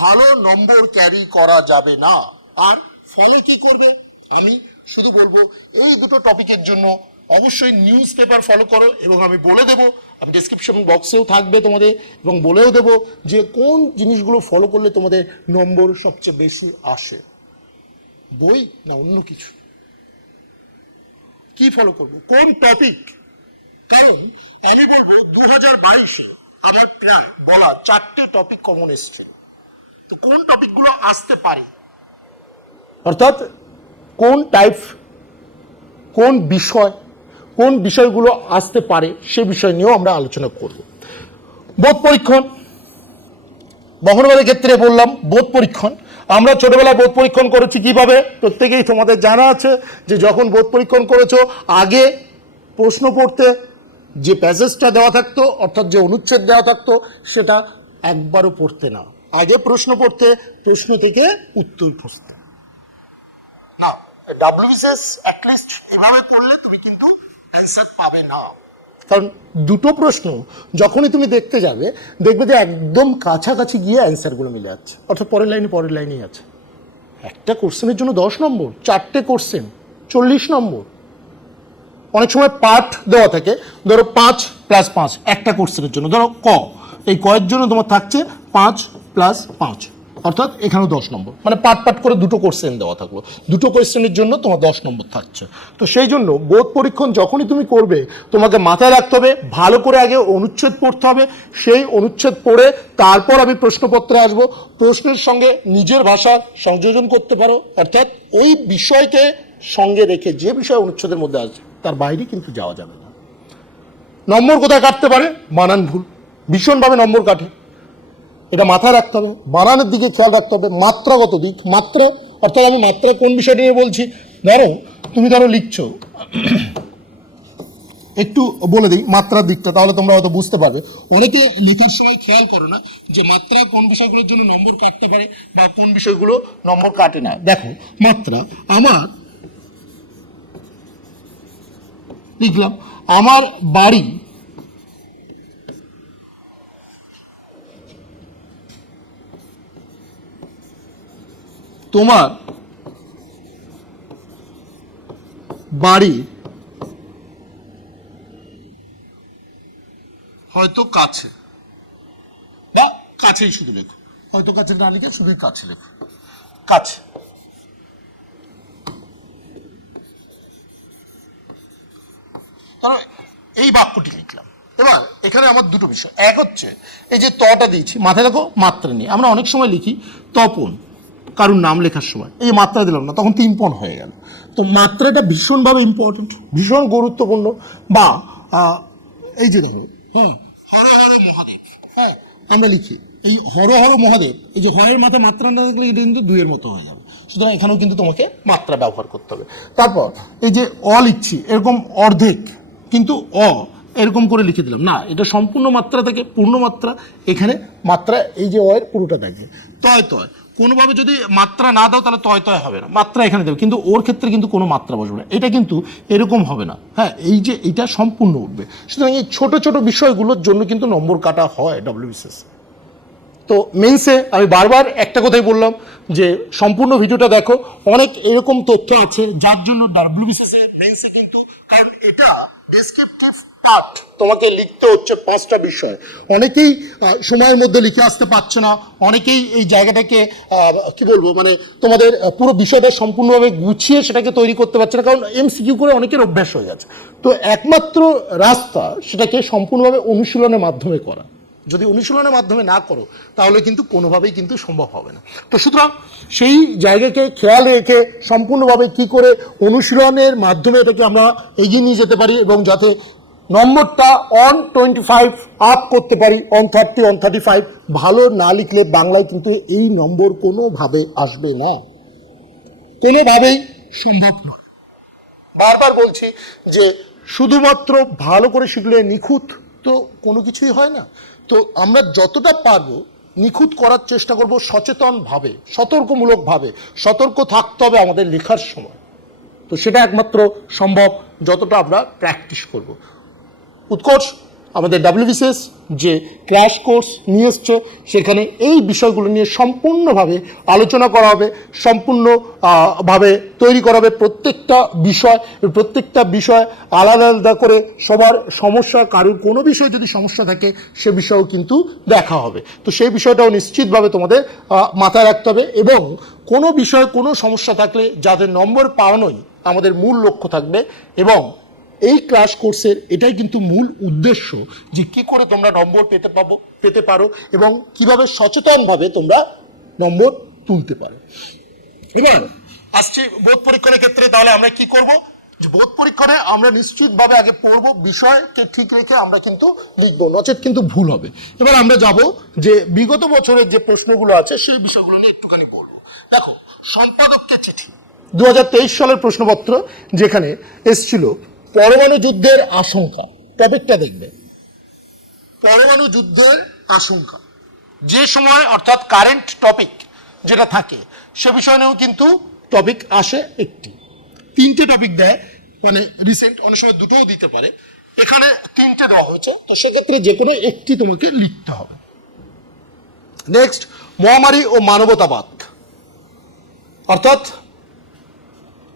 ভালো নম্বর ক্যারি করা যাবে না। আর ফলে কি করবে, আমি শুধু বলবো এই দুটো টপিকের জন্য অবশ্যই নিউজ পেপার ফলো করো, এবং আমি বলে দেবো, আমি ডেসক্রিপশন বক্সেও থাকবে তোমাদের, এবং বলেও দেবো যে কোন জিনিসগুলো ফলো করলে তোমাদের নম্বর সবচেয়ে বেশি আসে, বই না অন্য কিছু, কি ফলো করবো, কোন টপিক। কারণ আমি বলবো 2022 আমার বলা 4টে টপিক কমন এসছে, তো কোন টপিকগুলো আসতে পারে, অর্থাৎ কোন টাইপ, কোন বিষয়গুলো আসতে পারে, সে বিষয় নিয়েও আমরা আলোচনা করব। বোধ পরীক্ষণ, বঙ্গানুবাদের ক্ষেত্রে বললাম বোধ পরীক্ষণ। আমরা ছোটবেলায় বোধ পরীক্ষণ করেছি কিভাবে, প্রত্যেকেই তোমাদের জানা আছে যে যখন বোধ পরীক্ষণ করেছো, আগে প্রশ্ন পড়তে যে প্যাসেজটা দেওয়া থাকতো, অর্থাৎ যে অনুচ্ছেদ দেওয়া থাকতো, সেটা একবারও পড়তে না, আগে প্রশ্ন পড়তে, প্রশ্ন থেকে উত্তর খুঁজতে। না, ডাব্লিউবিসিএস অ্যাটলিস্ট এভাবে করলে তুমি কিন্তু অ্যান্সার পাবে না, কারণ দুটো প্রশ্ন যখনই তুমি দেখতে যাবে, দেখবে যে একদম কাছাকাছি গিয়ে অ্যান্সারগুলো মিলে যাচ্ছে, অর্থাৎ পরের লাইনেই আছে। একটা কোশ্চেনের জন্য 10 নম্বর, 4টে কোশ্চেন 40 নম্বর। অনেক সময় পাঠ দেওয়া থাকে, ধরো 5+5 একটা কোশ্চেনের জন্য, ধরো ক, এই কয়ের জন্য তোমার থাকছে 5+5, অর্থাৎ এখানেও 10 নম্বর, মানে পাট পাট করে দুটো কোশ্চেন দেওয়া থাকলো, দুটো কোশ্চেনের জন্য তোমার 10 নম্বর থাকছে। তো সেই জন্য বোধ পরীক্ষণ যখনই তুমি করবে তোমাকে মাথায় রাখতে হবে ভালো করে আগে অনুচ্ছেদ পড়তে হবে, সেই অনুচ্ছেদ পড়ে তারপর আমি প্রশ্নপত্রে আসবো, প্রশ্নের সঙ্গে নিজের ভাষা সংযোজন করতে পারো, অর্থাৎ ওই বিষয়কে সঙ্গে রেখে যে বিষয় অনুচ্ছেদের মধ্যে আছে তার বাইরে কিন্তু যাওয়া যাবে না। নম্বর কোথায় কাটতে পারে? বানান ভুল ভীষণভাবে নম্বর কাটে, এটা মাথায় রাখতে হবে, বানানের দিকে খেয়াল রাখতে হবে। মাত্রাগত দিক, মাত্রা অর্থাৎ আমি মাত্রা কোন বিষয় নিয়ে বলছি, তুমি লিখছো, একটু বলে দিই মাত্রার দিকটা, তাহলে তোমরা হয়তো বুঝতে পারবে। অনেকে লেখার সময় খেয়াল করো না যে মাত্রা কোন বিষয়গুলোর জন্য নম্বর কাটতে পারে বা কোন বিষয়গুলো নম্বর কাটে না। দেখো মাত্রা, আমার লিখলাম আমার বাড়ি তোমার বাড়ি হয়তো কাছে, বা কাছেই শুধু লেখো, হয়তো কাছে না লিখে শুধুই কাছে লেখো, কাছে। এই বাক্যটি লিখলাম। এবার এখানে আমার দুটো বিষয়, এক হচ্ছে এই যে তটা দিয়েছি, মাথায় রাখো মাত্রা নিয়ে আমরা অনেক সময় লিখি তপন কারুর নাম লেখার সময় এই মাত্রা দিলাম না, তখন 3 পণ হয়ে গেল। তো মাত্রাটা ভীষণভাবে ইম্পর্টেন্ট, ভীষণ গুরুত্বপূর্ণ। বা এই যে দেখো, হর হর মহাদেব, হ্যাঁ আমরা লিখি এই হর হর মহাদেব, এই যে হরের মাথায় মাত্রা না থাকলে এটা কিন্তু 2 এর মতো হয়ে যাবে, সুতরাং এখানেও কিন্তু তোমাকে মাত্রা ব্যবহার করতে হবে। তারপর এই যে অ লিখছি, এরকম অর্ধেক কিন্তু অ এরকম করে লিখে দিলাম না, এটা সম্পূর্ণ মাত্রা থাকে, পূর্ণ মাত্রা, এখানে মাত্রা এই যে অ এর পুরোটা থাকে। তয় তয় কোনোভাবে যদি মাত্রা না দাও তাহলে তয় তয় হবে না, মাত্রা এখানে দেবে, কিন্তু ওর ক্ষেত্রে কিন্তু কোনো মাত্রা বসবে না, এটা কিন্তু এরকম হবে না, হ্যাঁ এই যে এটা সম্পূর্ণ উঠবে। সুতরাং এই ছোট ছোট বিষয়গুলোর জন্য কিন্তু নম্বর কাটা হয় ডব্লিউবিসিএস। তো মেন্সে আমি বারবার একটা কথাই বললাম যে সম্পূর্ণ ভিডিওটা দেখো, অনেক এরকম তথ্য আছে যার জন্য ডব্লিউবিসিএস এর মেন্সে কিন্তু, কারণ এটা ডেসক্রিপটিভ পার্ট, তোমাকে লিখতে হচ্ছে 5টা বিষয়। অনেকেই সময়ের মধ্যে লিখে আসতে পারছে না, অনেকেই এই জায়গাটাকে কি বলবো, মানে তোমাদের পুরো বিষয়টা সম্পূর্ণভাবে গুছিয়ে সেটাকে তৈরি করতে পারছে না, কারণ এমসিকিউ করে অনেকের অভ্যাস হয়ে গেছে। তো একমাত্র রাস্তা সেটাকে সম্পূর্ণভাবে অনুশীলনের মাধ্যমে করা। যদি অনুশীলনের মাধ্যমে না করো তাহলে কিন্তু কোনোভাবেই কিন্তু সম্ভব হবে না। তো সুতরাং সেই জায়গাকে খেয়াল রেখে সম্পূর্ণভাবে কি করে অনুশীলনের মাধ্যমে এটাকে আমরা এগিয়ে নিয়ে যেতে পারি এবং যাতে নম্বরটা 125 আপ করতে পারি, 130 135, ভালো না লিখলে বাংলায় কিন্তু এই নম্বর কোনোভাবে আসবে না, কোনোভাবেই সম্ভব নয়। বারবার বলছি যে শুধুমাত্র ভালো করে শিখলে নিখুঁত তো কোনো কিছুই হয় না। তো আমরা যতটা পারবো নিখুঁত করার চেষ্টা করব, সচেতনভাবে, সতর্কমূলকভাবে সতর্ক থাকতে হবে আমাদের লেখার সময়। তো সেটা একমাত্র সম্ভব যতটা আমরা প্র্যাকটিস করব। উৎকর্ষ আমাদের ডব্লিউবিসিএস যে ক্র্যাশ কোর্স নিয়ে এসছে, সেখানে এই বিষয়গুলো নিয়ে সম্পূর্ণভাবে আলোচনা করা হবে, সম্পূর্ণভাবে তৈরি করা হবে প্রত্যেকটা বিষয় আলাদা আলাদা করে সবার সমস্যা, কারোর কোনো বিষয় যদি সমস্যা থাকে সে বিষয়েও কিন্তু দেখা হবে। তো সেই বিষয়টাও নিশ্চিতভাবে তোমাদের মাথায় রাখতে হবে, এবং কোনো বিষয়ে কোনো সমস্যা থাকলে যাদের নম্বর পাওয়ানোই আমাদের মূল লক্ষ্য থাকবে, এবং এই ক্লাস কোর্সের এটাই কিন্তু মূল উদ্দেশ্য যে কি করে তোমরা নম্বর পেতে পারো এবং কিভাবে সচেতনভাবে তোমরা নম্বর তুলতে পারো। এবার আসছি বোধ পরীক্ষণের ক্ষেত্রে, তাহলে আমরা কি করব, যে বোধ পরীক্ষণে আমরা নিশ্চিতভাবে আগে পড়বো, বিষয়কে ঠিক রেখে আমরা কিন্তু লিখবো, নচেত কিন্তু ভুল হবে। এবার আমরা যাব যে বিগত বছরের যে প্রশ্নগুলো আছে সেই বিষয়গুলো নিয়ে একটুখানি পড়বো। দেখো সম্পাদককে চিঠি 2023 সালের প্রশ্নপত্র, যেখানে এসছিল পরমাণু যুদ্ধের আশঙ্কা, টপিকটা দেখবে পরমাণু যুদ্ধের আশঙ্কা, যে সময় অর্থাৎ কারেন্ট টপিক যেটা থাকে সে বিষয় নিয়েও কিন্তু টপিক আসে। 3টে টপিক দেয়, মানে রিসেন্ট, অনেক সময় 2টোও দিতে পারে, এখানে 3টে দেওয়া হয়েছে, তো সেক্ষেত্রে যে কোনো একটি তোমাকে লিখতে হবে। নেক্সট মহামারী ও মানবতাবাদ, অর্থাৎ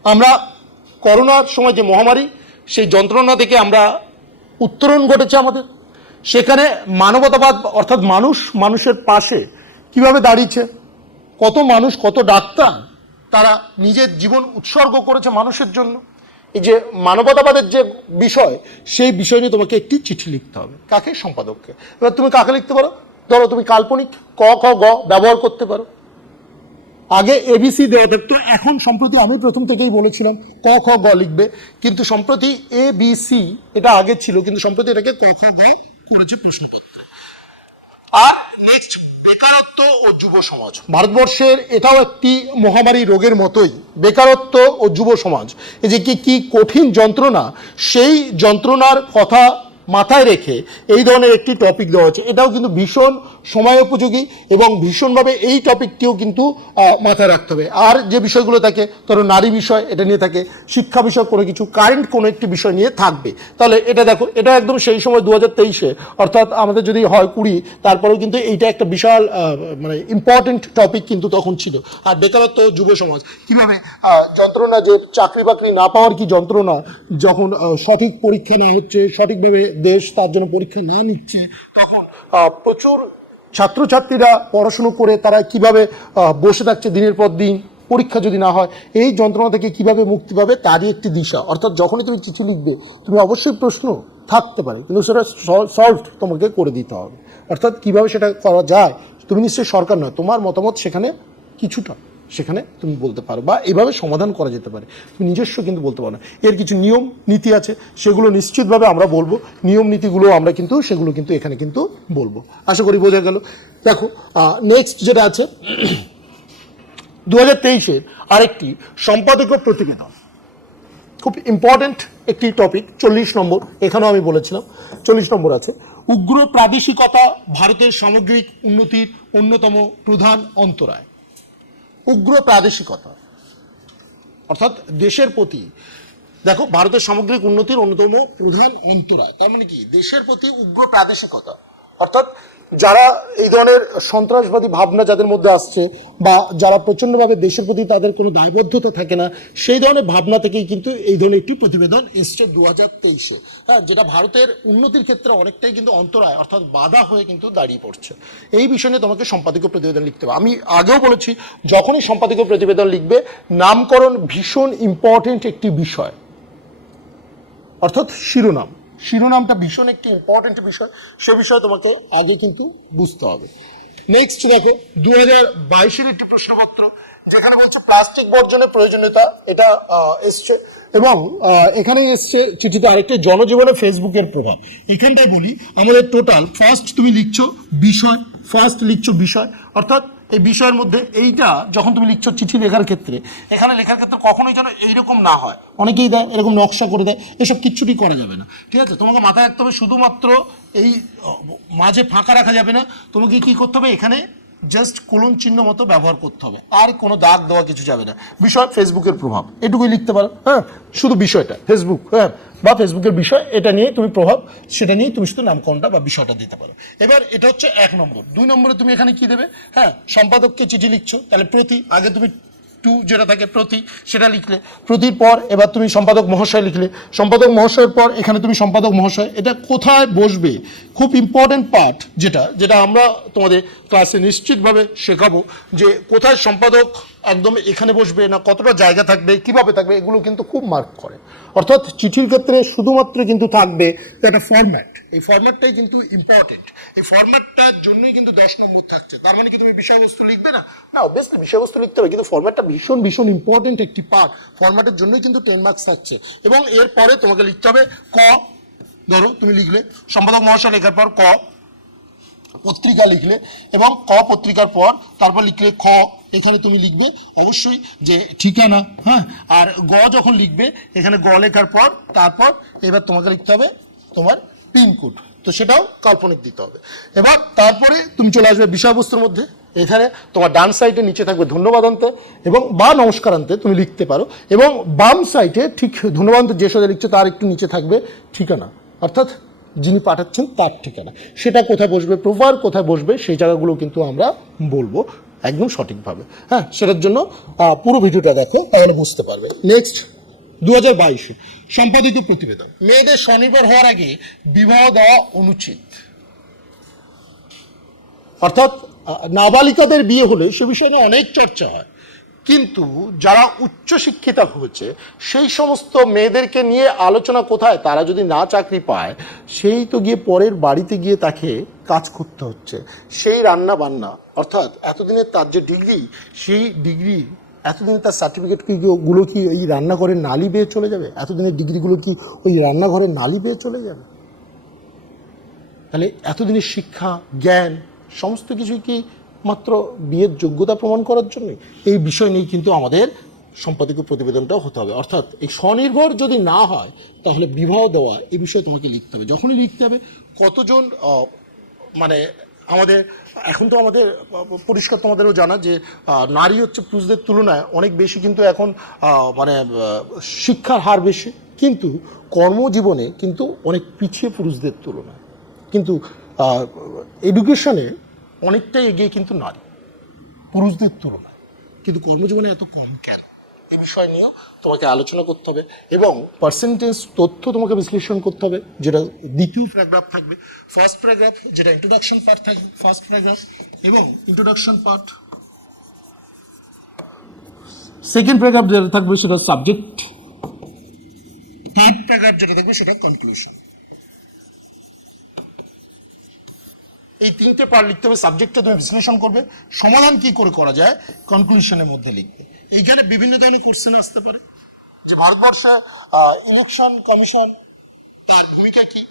আমরা করোনার সময় যে মহামারী, সেই যন্ত্রণা থেকে আমরা উত্তরণ ঘটেছে আমাদের, সেখানে মানবতাবাদ অর্থাৎ মানুষের পাশে কিভাবে দাঁড়িয়েছে কত মানুষ, কত ডাক্তার তারা নিজের জীবন উৎসর্গ করেছে মানুষের জন্য। এই যে মানবতাবাদের যে বিষয়, সেই বিষয় নিয়ে তোমাকে একটি চিঠি লিখতে হবে। কাকে? সম্পাদককে। এবার তুমি কাকে লিখতে পারো? ধরো তুমি কাল্পনিক ক খ গ ব্যবহার করতে পারো। আগে এবিসি দেওয়া থাকতো, এখন সম্প্রতি আমি প্রথম থেকেই বলেছিলাম ক খ গ লিখবে, কিন্তু সম্প্রতি এ বি সি এটা আগে ছিল, কিন্তু সম্প্রতি এটাকে ক খ গ করেছে প্রশ্নপত্র। আর নেক্সট, বেকারত্ব ও যুব সমাজ। ভারতবর্ষের এটাও একটি মহামারী রোগের মতোই, বেকারত্ব ও যুব সমাজ। এই যে কি কঠিন যন্ত্রণা, সেই যন্ত্রণার কথা মাথায় রেখে এই ধরনের একটি টপিক দেওয়া হচ্ছে। এটাও কিন্তু ভীষণ সময় উপযোগী এবং ভীষণভাবে এই টপিকটিও কিন্তু মাথায় রাখতে হবে। আর যে বিষয়গুলো থাকে, ধরো নারী বিষয় এটা নিয়ে থাকে, শিক্ষা বিষয় কোনো কিছু, কারেন্ট কোনো একটি বিষয় নিয়ে থাকবে। তাহলে এটা দেখো, এটা একদম সেই সময় 2023-এ, অর্থাৎ আমাদের যদি হয় 20, তারপরেও কিন্তু এইটা একটা বিশাল মানে ইম্পর্টেন্ট টপিক কিন্তু তখন ছিল। আর বেকারত্ব যুব সমাজ, কিভাবে যন্ত্রণা, যে চাকরি বাকরি না পাওয়ার কি যন্ত্রণা, যখন সঠিক পরীক্ষা না হচ্ছে, সঠিকভাবে দেশ তার জন্য পরীক্ষা না নিচ্ছে, তখন প্রচুর ছাত্রছাত্রীরা পড়াশুনো করে তারা কিভাবে বসে থাকছে দিনের পর দিন, পরীক্ষা যদি না হয়, এই যন্ত্রণা থেকে কিভাবে মুক্তি পাবে তারই একটি দিশা। অর্থাৎ যখনই তুমি চিঠি লিখবে, তুমি অবশ্যই প্রশ্ন থাকতে পারে, কিন্তু সেটা সলভ তোমাকে করে দিতে হবে। অর্থাৎ কিভাবে সেটা করা যায়, তুমি নিশ্চয়ই সরকার নয়, তোমার মতামত সেখানে কিছুটা সেখানে তুমি বলতে পারো, বা এভাবে সমাধান করা যেতে পারে, তুমি নিজস্ব কিন্তু বলতে পারো না। এর কিছু নিয়ম নীতি আছে, সেগুলো নিশ্চিতভাবে আমরা বলবো, নিয়ম নীতিগুলো আমরা কিন্তু সেগুলো কিন্তু এখানে কিন্তু বলবো। আশা করি বোঝা গেল। দেখো নেক্সট যেটা আছে 2023-এর আরেকটি সম্পাদকীয় প্রতিবেদন, খুব ইম্পর্টেন্ট একটি টপিক, 40 নম্বর, এখানেও আমি বলেছিলাম 40 নম্বর আছে। উগ্র প্রাদেশিকতা ভারতের সামগ্রিক উন্নতির অন্যতম প্রধান অন্তরায়। উগ্র প্রাদেশিকতা অর্থাৎ দেশের প্রতি, দেখো, ভারতের সামগ্রিক উন্নতির অন্যতম প্রধান অন্তরায়, তার মানে কি দেশের প্রতি উগ্র প্রাদেশিকতা, অর্থাৎ যারা এই ধরনের সন্ত্রাসবাদী ভাবনা যাদের মধ্যে আসছে, বা যারা প্রচণ্ডভাবে দেশের প্রতি তাদের কোনো দায়বদ্ধতা থাকে না, সেই ধরনের ভাবনা থেকেই কিন্তু এই ধরনের একটি প্রতিবেদন এসছে 2023-এ। হ্যাঁ, যেটা ভারতের উন্নতির ক্ষেত্রে অনেকটাই কিন্তু অন্তরায়, অর্থাৎ বাধা হয়ে কিন্তু দাঁড়িয়ে পড়ছে। এই বিষয় নিয়ে তোমাকে সম্পাদকীয় প্রতিবেদন লিখতে হবে। আমি আগেও বলেছি, যখনই সম্পাদকীয় প্রতিবেদন লিখবে, নামকরণ ভীষণ ইম্পর্টেন্ট একটি বিষয়, অর্থাৎ শিরোনামটা ভীষণ একটি ইম্পর্টেন্ট বিষয়, সে বিষয়ে তোমাকে আগে কিন্তু বুঝতে হবে। নেক্সট দেখো 2022-এর একটি প্রশ্নপত্র, যেখানে বলছে প্লাস্টিক বর্জনের প্রয়োজনীয়তা, এটা এসছে। এবং এখানে এসছে চিঠিতে আরেকটি, জনজীবনে ফেসবুকের প্রভাব। এখানটায় বলি, আমাদের টোটাল ফার্স্ট তুমি লিখছো বিষয়, অর্থাৎ এই বিষয়ের মধ্যে এইটা যখন তুমি লিখছো চিঠি লেখার ক্ষেত্রে, এখানে লেখার ক্ষেত্রে কখনোই যেন এইরকম না হয়, অনেকেই দেয় এরকম নকশা করে দেয়, এসব কিচ্ছুটি করা যাবে না। ঠিক আছে, তোমাকে মাথায় রাখতে হবে, শুধুমাত্র এই মাঝে ফাঁকা রাখা যাবে না, তোমাকে কি করতে হবে, এখানে জাস্ট কোলন চিহ্ন মতো ব্যবহার করতে হবে, আর কোনো দাগ দেওয়া কিছু যাবে না। বিষয় ফেসবুকের প্রভাব, এটুকুই লিখতে পারো। হ্যাঁ, শুধু বিষয়টা ফেসবুক, হ্যাঁ, বা ফেসবুকের বিষয়, এটা নিয়ে তুমি প্রভাব, সেটা নিয়ে তুমি শুধু নামকরণটা বা বিষয়টা দিতে পারো। এবার এটা হচ্ছে 1 নম্বর। 2 নম্বরে তুমি এখানে কি দেবে? হ্যাঁ, সম্পাদককে চিঠি লিখছো, তাহলে প্রতি, আগে তুমি টু যেটা থাকে প্রতি, সেটা লিখলে, প্রতির পর এবার তুমি সম্পাদক মহাশয় লিখলে, সম্পাদক মহাশয়ের পর এখানে তুমি সম্পাদক মহাশয়, এটা কোথায় বসবে, খুব ইম্পর্টেন্ট পার্ট, যেটা আমরা তোমাদের ক্লাসে নিশ্চিতভাবে শেখাবো, যে কোথায় সম্পাদক একদম এখানে বসবে না, কতটা জায়গা থাকবে, কিভাবে থাকবে, এগুলো কিন্তু খুব মার্ক করে। অর্থাৎ চিঠির ক্ষেত্রে শুধুমাত্র কিন্তু থাকবে একটা ফরম্যাট, এই ফরম্যাটটাই কিন্তু ইম্পর্টেন্ট, এই ফরম্যাটটার জন্যই কিন্তু 10 নম্বর থাকছে। তার মানে কি তুমি বিষয়বস্তু লিখবে না? না, অবভিয়াসলি বিষয়বস্তু লিখতে হবে, কিন্তু ফরম্যাটটা ভীষণ ইম্পর্টেন্ট একটি পার্ট, ফরম্যাটের জন্যই কিন্তু 10 মার্কস থাকছে। এবং এরপরে তোমাকে লিখতে হবে ক, ধরো তুমি লিখলে সম্পাদক মহাশয়, লেখার পর ক পত্রিকা লিখলে, এবং ক পত্রিকার পর তারপর লিখলে খ, এখানে তুমি লিখবে অবশ্যই যে ঠিকানা। হ্যাঁ, আর গ যখন লিখবে, এখানে গ লেখার পর তারপর এবার তোমাকে লিখতে হবে তোমার পিনকোড, তো সেটাও কাল্পনিক দিতে হবে। এবার তারপরে তুমি চলে আসবে বিষয়বস্তুর মধ্যে, এখানে তোমার ডান সাইডে নিচে থাকবে ধন্যবাদান্তে এবং বা নমস্কারান্তে তুমি লিখতে পারো, এবং বাম সাইডে ঠিক ধন্যবাদ যে সাথে লিখছে তার একটু নিচে থাকবে ঠিকানা, অর্থাৎ যিনি পাঠাচ্ছেন তার ঠিকানা, সেটা কোথায় বসবে, প্রপার কোথায় বসবে, সেই জায়গাগুলো কিন্তু আমরা বলবো একদম সঠিকভাবে। হ্যাঁ, সেটার জন্য পুরো ভিডিওটা দেখো, তাহলে বুঝতে পারবে। নেক্সট 2022 সম্পাদিত প্রতিবেদন, মেয়েদের স্বনির্ভর হওয়ার আগে বিবাহ দেওয়া অনুচিত। অর্থাৎ নাবালিকাদের বিয়ে হলে সে বিষয়ে নিয়ে অনেক চর্চা হয়, কিন্তু যারা উচ্চশিক্ষিতা হয়েছে সেই সমস্ত মেয়েদেরকে নিয়ে আলোচনা কোথায়? তারা যদি না চাকরি পায়, সেই তো গিয়ে পরের বাড়িতে গিয়ে তাকে কাজ করতে হচ্ছে, সেই রান্না বান্না, অর্থাৎ এতদিনের তার যে ডিগ্রি, সেই ডিগ্রি এতদিনে তার সার্টিফিকেট গুলো কি ওই রান্নাঘরের নালি বেয়ে চলে যাবে? এতদিনের ডিগ্রিগুলো কি ওই রান্নাঘরের নালি বেয়ে চলে যাবে? তাহলে এতদিনের শিক্ষা, জ্ঞান, সমস্ত কিছুই কি মাত্র বিয়ের যোগ্যতা প্রমাণ করার জন্য? এই বিষয় নিয়ে কিন্তু আমাদের সম্পাদকীয় প্রতিবেদনটাও হতে হবে। অর্থাৎ এই স্বনির্ভর যদি না হয়, তাহলে বিবাহ দেওয়া এই বিষয়ে তোমাকে লিখতে হবে। যখনই লিখতে হবে কতজন মানে আমাদের এখন তো আমাদের পরিষ্কার, তোমাদেরও জানা যে নারী হচ্ছে পুরুষদের তুলনায় অনেক বেশি, কিন্তু এখন মানে শিক্ষার হার বেশি, কিন্তু কর্মজীবনে কিন্তু অনেক পিছিয়ে পুরুষদের তুলনায়। কিন্তু এডুকেশনে অনেকটাই এগিয়ে কিন্তু নারী পুরুষদের তুলনায়, কিন্তু কর্মজীবনে এত কম কেন? এই বিষয় নিয়েও তোমাকে আলোচনা করতে হবে এবং পার্সেন্টেজ তথ্য তোমাকে বিশ্লেষণ করতে হবে, যেটা দ্বিতীয় প্যারাগ্রাফ থাকবে। ফার্স্ট প্যারাগ্রাফ যেটা ইন্ট্রোডাকশন পার্ট থাকবে, ফার্স্ট প্যারাগ্রাফ এবং ইন্ট্রোডাকশন পার্ট। সেকেন্ড প্যারাগ্রাফ যেটা থাকবে সেটা সাবজেক্ট। থার্ড প্যারাগ্রাফ যেটা থাকবে সেটা কনক্লুশন। এই তিনটে পার্ট লিখতে হবে। সাবজেক্টটা তুমি বিশ্লেষণ করবে, সমাধান কি করে করা যায় কনক্লুশনের মধ্যে লিখবে। এইখানে বিভিন্ন ধরনের কোশ্চেন আসতে পারে, যে ভারতবর্ষে ইলেকশন কমিশন তার ভূমিকা কি,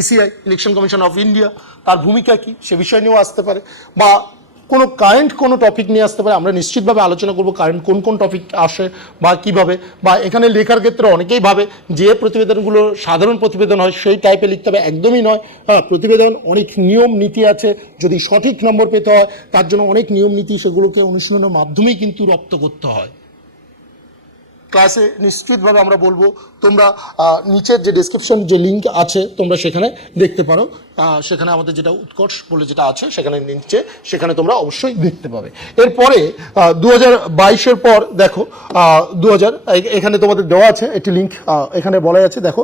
ECI election commission of India তার ভূমিকা কি, সে বিষয় নিয়েও আসতে পারে, বা কোনো কারেন্ট কোনো টপিক নিয়ে আসতে পারে। আমরা নিশ্চিতভাবে আলোচনা করবো কারেন্ট কোন কোন টপিক আসে বা কিভাবে, বা এখানে লেখার ক্ষেত্রে অনেকেই ভাবে যে প্রতিবেদনগুলো সাধারণ প্রতিবেদন হয় সেই টাইপে লিখতে হবে, একদমই নয়। হ্যাঁ, প্রতিবেদন অনেক নিয়ম নীতি আছে, যদি সঠিক নম্বর পেতে হয় তার জন্য অনেক নিয়ম নীতি, সেগুলোকে অনুশীলনের মাধ্যমেই কিন্তু রপ্ত করতে হয়। ক্লাসে নিশ্চিতভাবে আমরা বলবো, তোমরা নিচের যে ডেসক্রিপশন যে লিঙ্ক আছে তোমরা সেখানে দেখতে পারো, সেখানে আমাদের যেটা উৎকর্ষ বলে যেটা আছে সেখানে নিচে, সেখানে তোমরা অবশ্যই দেখতে পাবে। এরপরে 2022-এর পর দেখো 2000 এখানে তোমাদের দেওয়া আছে একটি লিঙ্ক, এখানে বলা আছে দেখো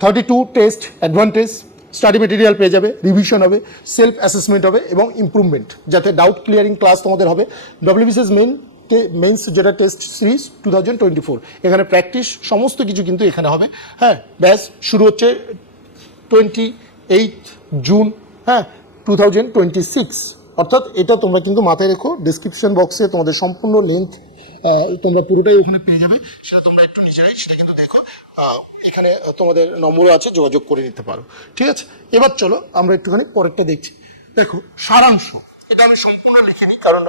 32 টেস্ট অ্যাডভান্টেজ, স্টাডি মেটেরিয়াল পেয়ে যাবে, রিভিশন হবে, সেলফ অ্যাসেসমেন্ট হবে এবং ইমপ্রুভমেন্ট, যাতে ডাউট ক্লিয়ারিং ক্লাস তোমাদের হবে। ডব্লিউবিসিএস মেন্স যেটা টেস্ট সিরিজ 2024, এখানে প্র্যাকটিস সমস্ত কিছু কিন্তু এখানে হবে। হ্যাঁ, ব্যাস শুরু হচ্ছে 28 জুন, হ্যাঁ 2026। অর্থাৎ এটা তোমরা কিন্তু মাথায় রেখো, ডিসক্রিপশন বক্সে তোমাদের সম্পূর্ণ লিঙ্ক তোমরা পুরোটাই ওখানে পেয়ে যাবে, সেটা তোমরা একটু নিজেরাই সেটা কিন্তু দেখো, এখানে তোমাদের নম্বরও আছে, যোগাযোগ করে নিতে পারো। ঠিক আছে, এবার চলো আমরা একটুখানি পরেরটা দেখছি। দেখো সারাংশ, এটা আমি সম্পূর্ণ লিখিনি কারণ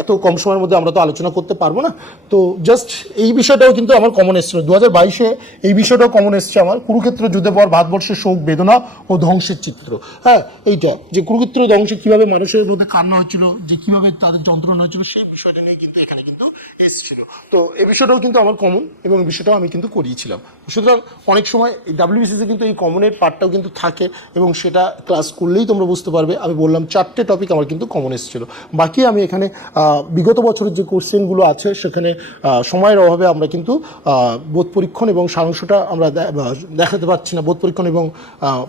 এত কম সময়ের মধ্যে আমরা তো আলোচনা করতে পারবো না, তো জাস্ট এই বিষয়টাও কিন্তু আমার কমন এসেছিল 2022-এ, এই বিষয়টাও কমন এসছে আমার। কুরুক্ষেত্র যুদ্ধের পর ভারতবর্ষের শোক, বেদনা ও ধ্বংসের চিত্র। হ্যাঁ, এইটা যে কুরুক্ষেত্র ধ্বংসে কীভাবে মানুষের মধ্যে কান্না হচ্ছিল, যে কীভাবে তাদের যন্ত্রণা হচ্ছিল, সেই বিষয়টা নিয়ে কিন্তু এখানে কিন্তু এসেছিল। তো এই বিষয়টাও কিন্তু আমার কমন এবং এই বিষয়টাও আমি কিন্তু করিয়েছিলাম। সুতরাং অনেক সময় ডাব্লিউবিসিএসে কিন্তু এই কমনের পার্টটাও কিন্তু থাকে এবং সেটা ক্লাস করলেই তোমরা বুঝতে পারবে। আমি বললাম 4টে টপিক আমার কিন্তু কমন এসেছিল, বাকি আমি এখানে বিগত বছরের যে কোশ্চেনগুলো আছে সেখানে সময়ের অভাবে আমরা কিন্তু বোধ পরীক্ষণ এবং সারাংশটা আমরা দেখাতে পারছি না। বোধ পরীক্ষণ এবং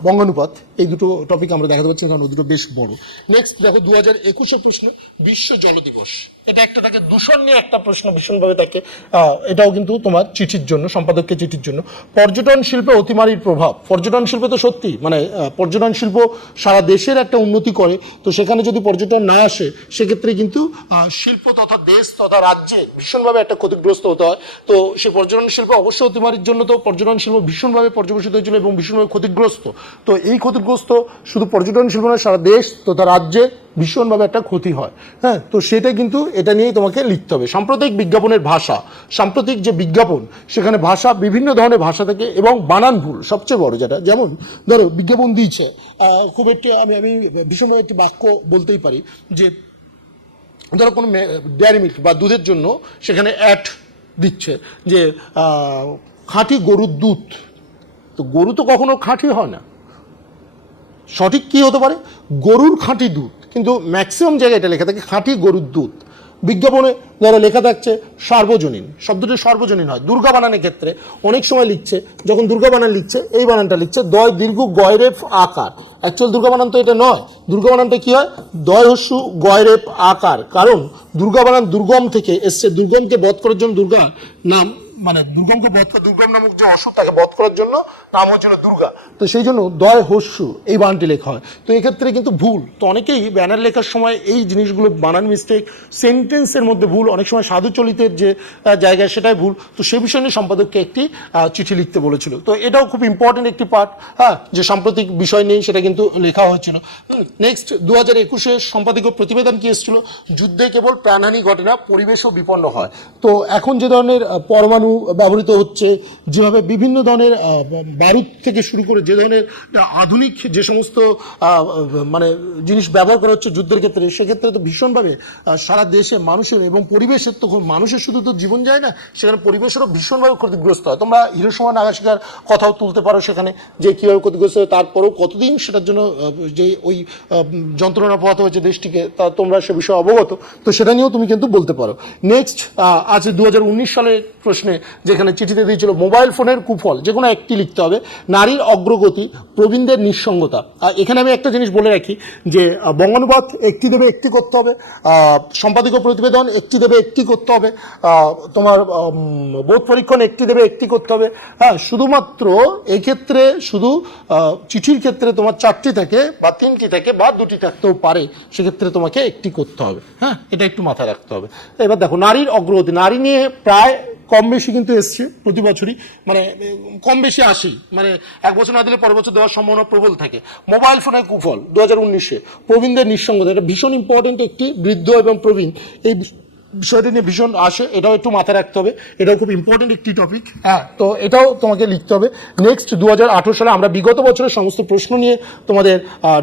বঙ্গানুপাত এই দুটো টপিক আমরা দেখাতে পারছি না, কারণ ওই দুটো বেশ বড়। নেক্সট দেখো 2021-এর প্রশ্ন, বিশ্ব জল দিবস। এটা একটা থাকে দূষণ নিয়ে একটা প্রশ্ন ভীষণভাবে থাকে, এটাও কিন্তু তোমার চিঠির জন্য, সম্পাদককে চিঠির জন্য। পর্যটন শিল্পে অতিমারির প্রভাব। পর্যটন শিল্পে তো সত্যি মানে পর্যটন শিল্প সারা দেশের একটা উন্নতি করে, তো সেখানে যদি পর্যটন না আসে সেক্ষেত্রে কিন্তু শিল্প তথা দেশ তথা রাজ্যে ভীষণভাবে একটা ক্ষতিগ্রস্ত হতে হয়। তো সেই পর্যটন শিল্প অবশ্যই অতিমারির জন্য, তো পর্যটন শিল্প ভীষণভাবে পর্যবেসিত হয়েছিল এবং ভীষণভাবে ক্ষতিগ্রস্ত। তো এই ক্ষতিগ্রস্ত শুধু পর্যটন শিল্প নয়, সারা দেশ তথা রাজ্যে ভীষণভাবে একটা ক্ষতি হয়। হ্যাঁ, তো সেটা কিন্তু এটা নিয়েই তোমাকে লিখতে হবে। সাম্প্রতিক বিজ্ঞাপনের ভাষা, সাম্প্রতিক যে বিজ্ঞাপন সেখানে ভাষা বিভিন্ন ধরনের ভাষা থেকে এবং বানান ভুল সবচেয়ে বড় যেটা। যেমন ধরো বিজ্ঞাপন দিয়েছে, খুব একটি আমি ভীষণভাবে একটি বাক্য বলতেই পারি, যে ধরো কোনো ডেয়ারি মিল্ক বা দুধের জন্য সেখানে অ্যাড দিচ্ছে যে খাঁটি গরুর দুধ, তো গরু তো কখনো খাঁটি হয় না, সঠিক কি হতে পারে গরুর খাঁটি দুধ, কিন্তু ম্যাক্সিমাম জায়গায় এটা লেখা থাকে খাঁটি গরুর দুধ। বিজ্ঞাপনে ধরো লেখা থাকছে সার্বজনীন, শব্দটি সর্বজনীন হয়। দুর্গা বানানের ক্ষেত্রে অনেক সময় লিখছে, যখন দুর্গা বানান লিখছে এই বানানটা লিখছে দয় দীর্ঘ গয়রেফ আকার। অ্যাকচুয়াল দুর্গা বানান তো এটা নয়, দুর্গা বানানটা কি হয় দয় হস্যু গয়রেফ আকার, কারণ দুর্গা বানান দুর্গম থেকে এসছে, দুর্গমকে বধ করার জন্য দুর্গা নাম, মানে দুর্গমকে বধ করা, দুর্গম নামক যে অসুর তাকে বধ করার জন্য নাম হচ্ছিল দুর্গা, তো সেই জন্য দয় হস্যু এই বানানটি লেখা হয়। তো এক্ষেত্রে কিন্তু ভুল, তো অনেকেই ব্যানার লেখার সময় এই জিনিসগুলো বানান মিস্টেক, সেন্টেন্সের মধ্যে ভুল, অনেক সময় সাধু চলিতের যে জায়গায় সেটাই ভুল, তো সে বিষয় নিয়ে সম্পাদককে একটি চিঠি লিখতে বলেছিল। তো এটাও খুব ইম্পর্টেন্ট একটি পার্ট, হ্যাঁ, যে সাম্প্রতিক বিষয় নিয়ে সেটা কিন্তু লেখা হয়েছিল। নেক্সট 2021 সম্পাদকীয় প্রতিবেদন কি এসেছিল, যুদ্ধে কেবল প্রাণহানি ঘটে না, পরিবেশও বিপন্ন হয়। তো এখন যে ধরনের পরমাণু ব্যবহৃত হচ্ছে, যেভাবে বিভিন্ন ধরনের বারুদ থেকে শুরু করে যে ধরনের আধুনিক যে সমস্ত মানে জিনিস ব্যবহার করা হচ্ছে যুদ্ধের ক্ষেত্রে, সেক্ষেত্রে তো ভীষণভাবে সারা দেশে মানুষের এবং পরিবেশের, তো মানুষের শুধু তো জীবন যায় না, সেখানে পরিবেশেরও ভীষণভাবে ক্ষতিগ্রস্ত হয়। তোমরা হিরোশিমা নাগাসাকির কথাও তুলতে পারো সেখানে, যে কীভাবে ক্ষতিগ্রস্ত হয়, তারপরেও কতদিন সেটার জন্য যে ওই যন্ত্রণা পোহাতে হয়েছে দেশটিকে, তা তোমরা সে বিষয়ে অবগত, তো সেটা নিয়েও তুমি কিন্তু বলতে পারো। নেক্সট আছে 2019 সালের প্রশ্নে, যেখানে চিঠিতে দিয়েছিল মোবাইল ফোনের কুফল, যে কোনো একটি লিখতে হবে, নারীর অগ্রগতি, প্রবীণদের নিঃসঙ্গতা। এখানে আমি একটা জিনিস বলে রাখি যে বঙ্গানুবাদ একটি দেবে একটি করতে হবে, সম্পাদকীয় প্রতিবেদন একটি দেবে একটি করতে হবে, তোমার বোধ পরীক্ষণ একটি দেবে একটি করতে হবে, হ্যাঁ, শুধুমাত্র এক্ষেত্রে শুধু চিঠির ক্ষেত্রে তোমার 4টি থাকে বা 3টি থাকে বা 2টি থাকতেও পারে, সেক্ষেত্রে তোমাকে একটি করতে হবে, হ্যাঁ, এটা একটু মাথায় রাখতে হবে। এবার দেখো নারীর অগ্রগতি, নারী নিয়ে প্রায় কম বেশি কিন্তু এসছে প্রতি বছরই, মানে কম বেশি আসি, মানে এক বছর না দিলে পরের বছর দেওয়ার সম্ভাবনা প্রবল থাকে। মোবাইল ফোনের কুফল 2019, প্রবীণদের নিঃসঙ্গতা, এটা ভীষণ ইম্পর্টেন্ট একটি, বৃদ্ধ এবং প্রবীণ এই বিষয়টা নিয়ে ভীষণ আসে, এটাও একটু মাথায় রাখতে হবে, এটাও খুব ইম্পর্টেন্ট একটি টপিক, হ্যাঁ, তো এটাও তোমাকে লিখতে হবে। নেক্সট 2018 সালে আমরা বিগত বছরের সমস্ত প্রশ্ন নিয়ে তোমাদের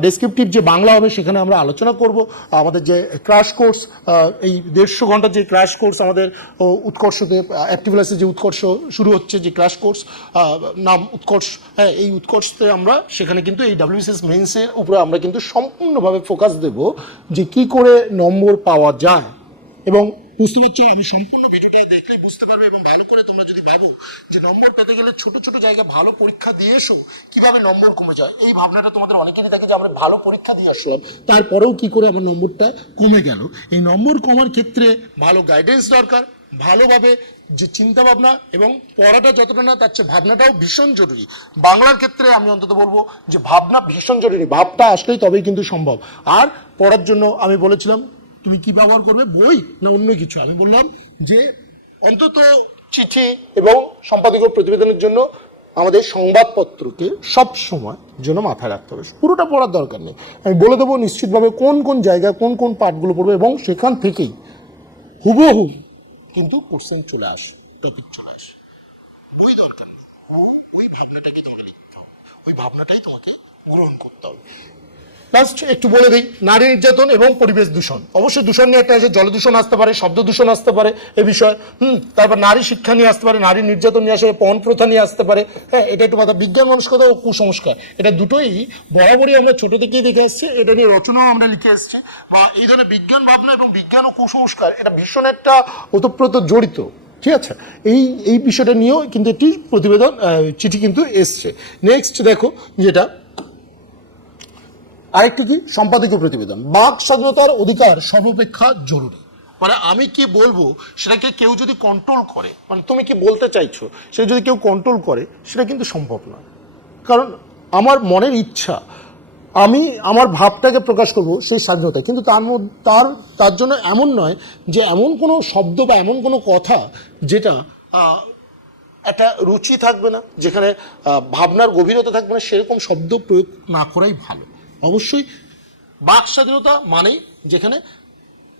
ডেসক্রিপটিভ যে বাংলা হবে সেখানে আমরা আলোচনা করব। আমাদের যে ক্র্যাশ কোর্স, এই 150 ঘন্টার যে ক্র্যাশ কোর্স আমাদের উৎকর্ষতে অ্যাক্টিভলাসে যে উৎকর্ষ শুরু হচ্ছে, যে ক্র্যাশ কোর্স নাম উৎকর্ষ, হ্যাঁ, এই উৎকর্ষতে আমরা সেখানে কিন্তু এই WBCS মেন্সের উপরে আমরা কিন্তু সম্পূর্ণভাবে ফোকাস দেব যে কি করে নম্বর পাওয়া যায়। এবং বুঝতে পারছো, আমি সম্পূর্ণ ভিডিওটা দেখলেই বুঝতে পারবে, এবং ভালো করে তোমরা যদি ভাবো যে নম্বর পেতে গেলে ছোট ছোট জায়গায় ভালো পরীক্ষা দিয়ে এসো, কিভাবে নম্বর কমে যায়, এই ভাবনাটা তোমাদের অনেকেরই থাকে যে আমরা ভালো পরীক্ষা দিয়ে আসলাম তারপরেও কি করে আমার নম্বরটা কমে গেল। এই নম্বর কমার ক্ষেত্রে ভালো গাইডেন্স দরকার, ভালোভাবে যে চিন্তা ভাবনা, এবং পড়াটা যতটা না তার চেয়ে ভাবনাটাও ভীষণ জরুরি। বাংলার ক্ষেত্রে আমি অন্তত বলবো যে ভাবনা ভীষণ জরুরি, ভাবটা আসলেই তবেই কিন্তু সম্ভব। আর পড়ার জন্য আমি বলেছিলাম তুমি কি ব্যবহার করবে, বই না অন্য কিছু, আমি বললাম যে অন্তত চিঠি এবং সম্পাদকীয় প্রতিবেদনের জন্য আমাদের সংবাদপত্রকে সব সময় জন্য মাথায় রাখতে হবে, পুরোটা পড়ার দরকার নেই, আমি বলে দেবো নিশ্চিতভাবে কোন কোন জায়গায় কোন কোন পার্টগুলো পড়বে, এবং সেখান থেকেই হুবহু কিন্তু কোশ্চেন চলে আসে, টপিক চলে আসে। বই দরকার নেই, ওই ভাবনাটাকে তোমাকে লিখতে হবে, ওই ভাবনাটাই তোমাকে গ্রহণ করতে হবে। লাস্ট একটু বলে দিই, নারী নির্যাতন এবং পরিবেশ দূষণ, অবশ্যই দূষণ নিয়ে একটা আছে, জল দূষণ আসতে পারে, শব্দ দূষণ আসতে পারে এ বিষয়ে, তারপর নারী শিক্ষা নিয়ে আসতে পারে, নারী নির্যাতন নিয়ে আসতে পারে, পণ প্রথা নিয়ে আসতে পারে, হ্যাঁ, এটা একটু কথা, বিজ্ঞান মনস্কতা ও কুসংস্কার, এটা দুটোই বরাবরই আমরা ছোট থেকেই দেখে আসছি, এটা নিয়ে রচনাও আমরা লিখে এসেছি, বা এই ধরনের বিজ্ঞান ভাবনা এবং বিজ্ঞান ও কুসংস্কার এটা ভীষণ একটা ওতপ্রোত জড়িত, ঠিক আছে, এই বিষয়টা নিয়েও কিন্তু একটি প্রতিবেদন চিঠি কিন্তু এসছে। নেক্সট দেখো যেটা আরেকটি কি, সম্পাদকীয় প্রতিবেদন, বাক স্বাধীনতার অধিকার সর্বাপেক্ষা জরুরি, মানে আমি কি বলবো সেটাকে কেউ যদি কন্ট্রোল করে, মানে তুমি কি বলতে চাইছো সেটা যদি কেউ কন্ট্রোল করে, সেটা কিন্তু সম্ভব নয়। কারণ আমার মনের ইচ্ছা, আমি আমার ভাবটাকে প্রকাশ করব সেই স্বাধীনতা, কিন্তু তার জন্য এমন নয় যে এমন কোনো শব্দ বা এমন কোনো কথা যেটা একটা রুচি থাকবে না, যেখানে ভাবনার গভীরতা থাকবে না, সেরকম শব্দ প্রয়োগ না করাই ভালো। অবশ্যই বাক স্বাধীনতা মানেই যেখানে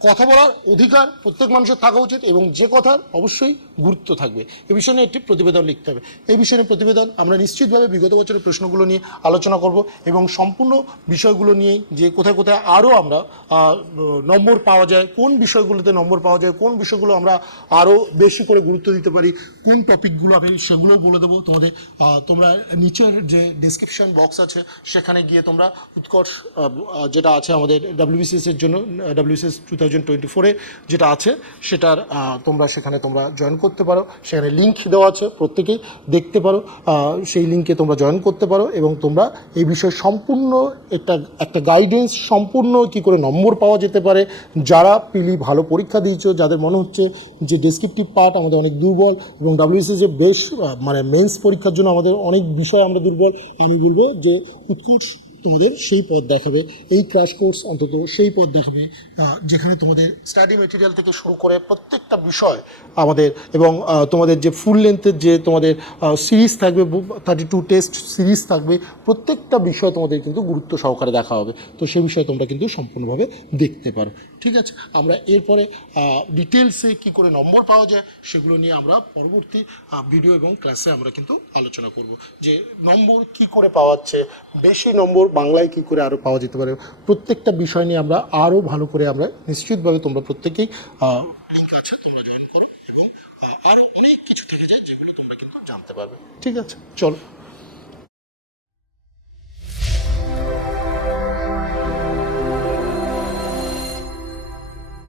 কথা বলার অধিকার প্রত্যেক মানুষের থাকা উচিত, এবং যে কথার অবশ্যই গুরুত্ব থাকবে, এ বিষয়ে নিয়ে একটি প্রতিবেদন লিখতে হবে। এই বিষয়ে নিয়ে প্রতিবেদন আমরা নিশ্চিতভাবে বিগত বছরের প্রশ্নগুলো নিয়ে আলোচনা করব, এবং সম্পূর্ণ বিষয়গুলো নিয়ে যে কোথায় কোথায় আরও আমরা নম্বর পাওয়া যায়, কোন বিষয়গুলোতে নম্বর পাওয়া যায়, কোন বিষয়গুলো আমরা আরও বেশি করে গুরুত্ব দিতে পারি, কোন টপিকগুলো আমি সেগুলো বলে দেবো তোমাদের। তোমরা নিচের যে ডেসক্রিপশন বক্স আছে সেখানে গিয়ে তোমরা উৎকর্ষ যেটা আছে আমাদের WBCS এর জন্য, WBCS 2019 2024-এ যেটা আছে সেটার তোমরা সেখানে তোমরা জয়েন করতে পারো। সেখানে লিঙ্ক দেওয়া আছে, প্রত্যেকেই দেখতে পারো, সেই লিঙ্কে তোমরা জয়েন করতে পারো এবং তোমরা এই বিষয়ে সম্পূর্ণ একটা গাইডেন্স, সম্পূর্ণ কি করে নম্বর পাওয়া যেতে পারে, যারা পিলি ভালো পরীক্ষা দিয়েছো, যাদের মনে হচ্ছে যে ডেসক্রিপটিভ পার্ট আমাদের অনেক দুর্বল এবং WBCS যে বেশ মানে মেন্স পরীক্ষার জন্য আমাদের অনেক বিষয় আমরা দুর্বল, আমি বলবো যে উৎকর্ষ তোমাদের সেই পথ দেখাবে, এই ক্র্যাশ কোর্স অন্তত সেই পথ দেখাবে যেখানে তোমাদের স্টাডি মেটেরিয়াল থেকে শুরু করে প্রত্যেকটা বিষয় আমাদের, এবং তোমাদের যে ফুল লেন্থের যে তোমাদের সিরিজ থাকবে, 32 টেস্ট সিরিজ থাকবে, প্রত্যেকটা বিষয় তোমাদের কিন্তু গুরুত্ব সহকারে দেখা হবে। তো সেই বিষয়ে তোমরা কিন্তু সম্পূর্ণভাবে দেখতে পারো। ঠিক আছে, আমরা এরপরে ডিটেলসে কী করে নম্বর পাওয়া যায় সেগুলো নিয়ে আমরা পরবর্তী ভিডিও এবং ক্লাসে আমরা কিন্তু আলোচনা করব, যে নম্বর কি করে পাওয়া যাচ্ছে, বেশি নম্বর বাংলায় কি করে আরও পাওয়া যেতে পারে, প্রত্যেকটা বিষয় নিয়ে আমরা আরও ভালো করে আমরা নিশ্চিতভাবে তোমরা প্রত্যেকেই লিঙ্ক আছে তোমরা জয়েন করো এবং আরও অনেক কিছু থেকে যায় যেগুলো তোমরা কিন্তু জানতে পারবে। ঠিক আছে, চলো।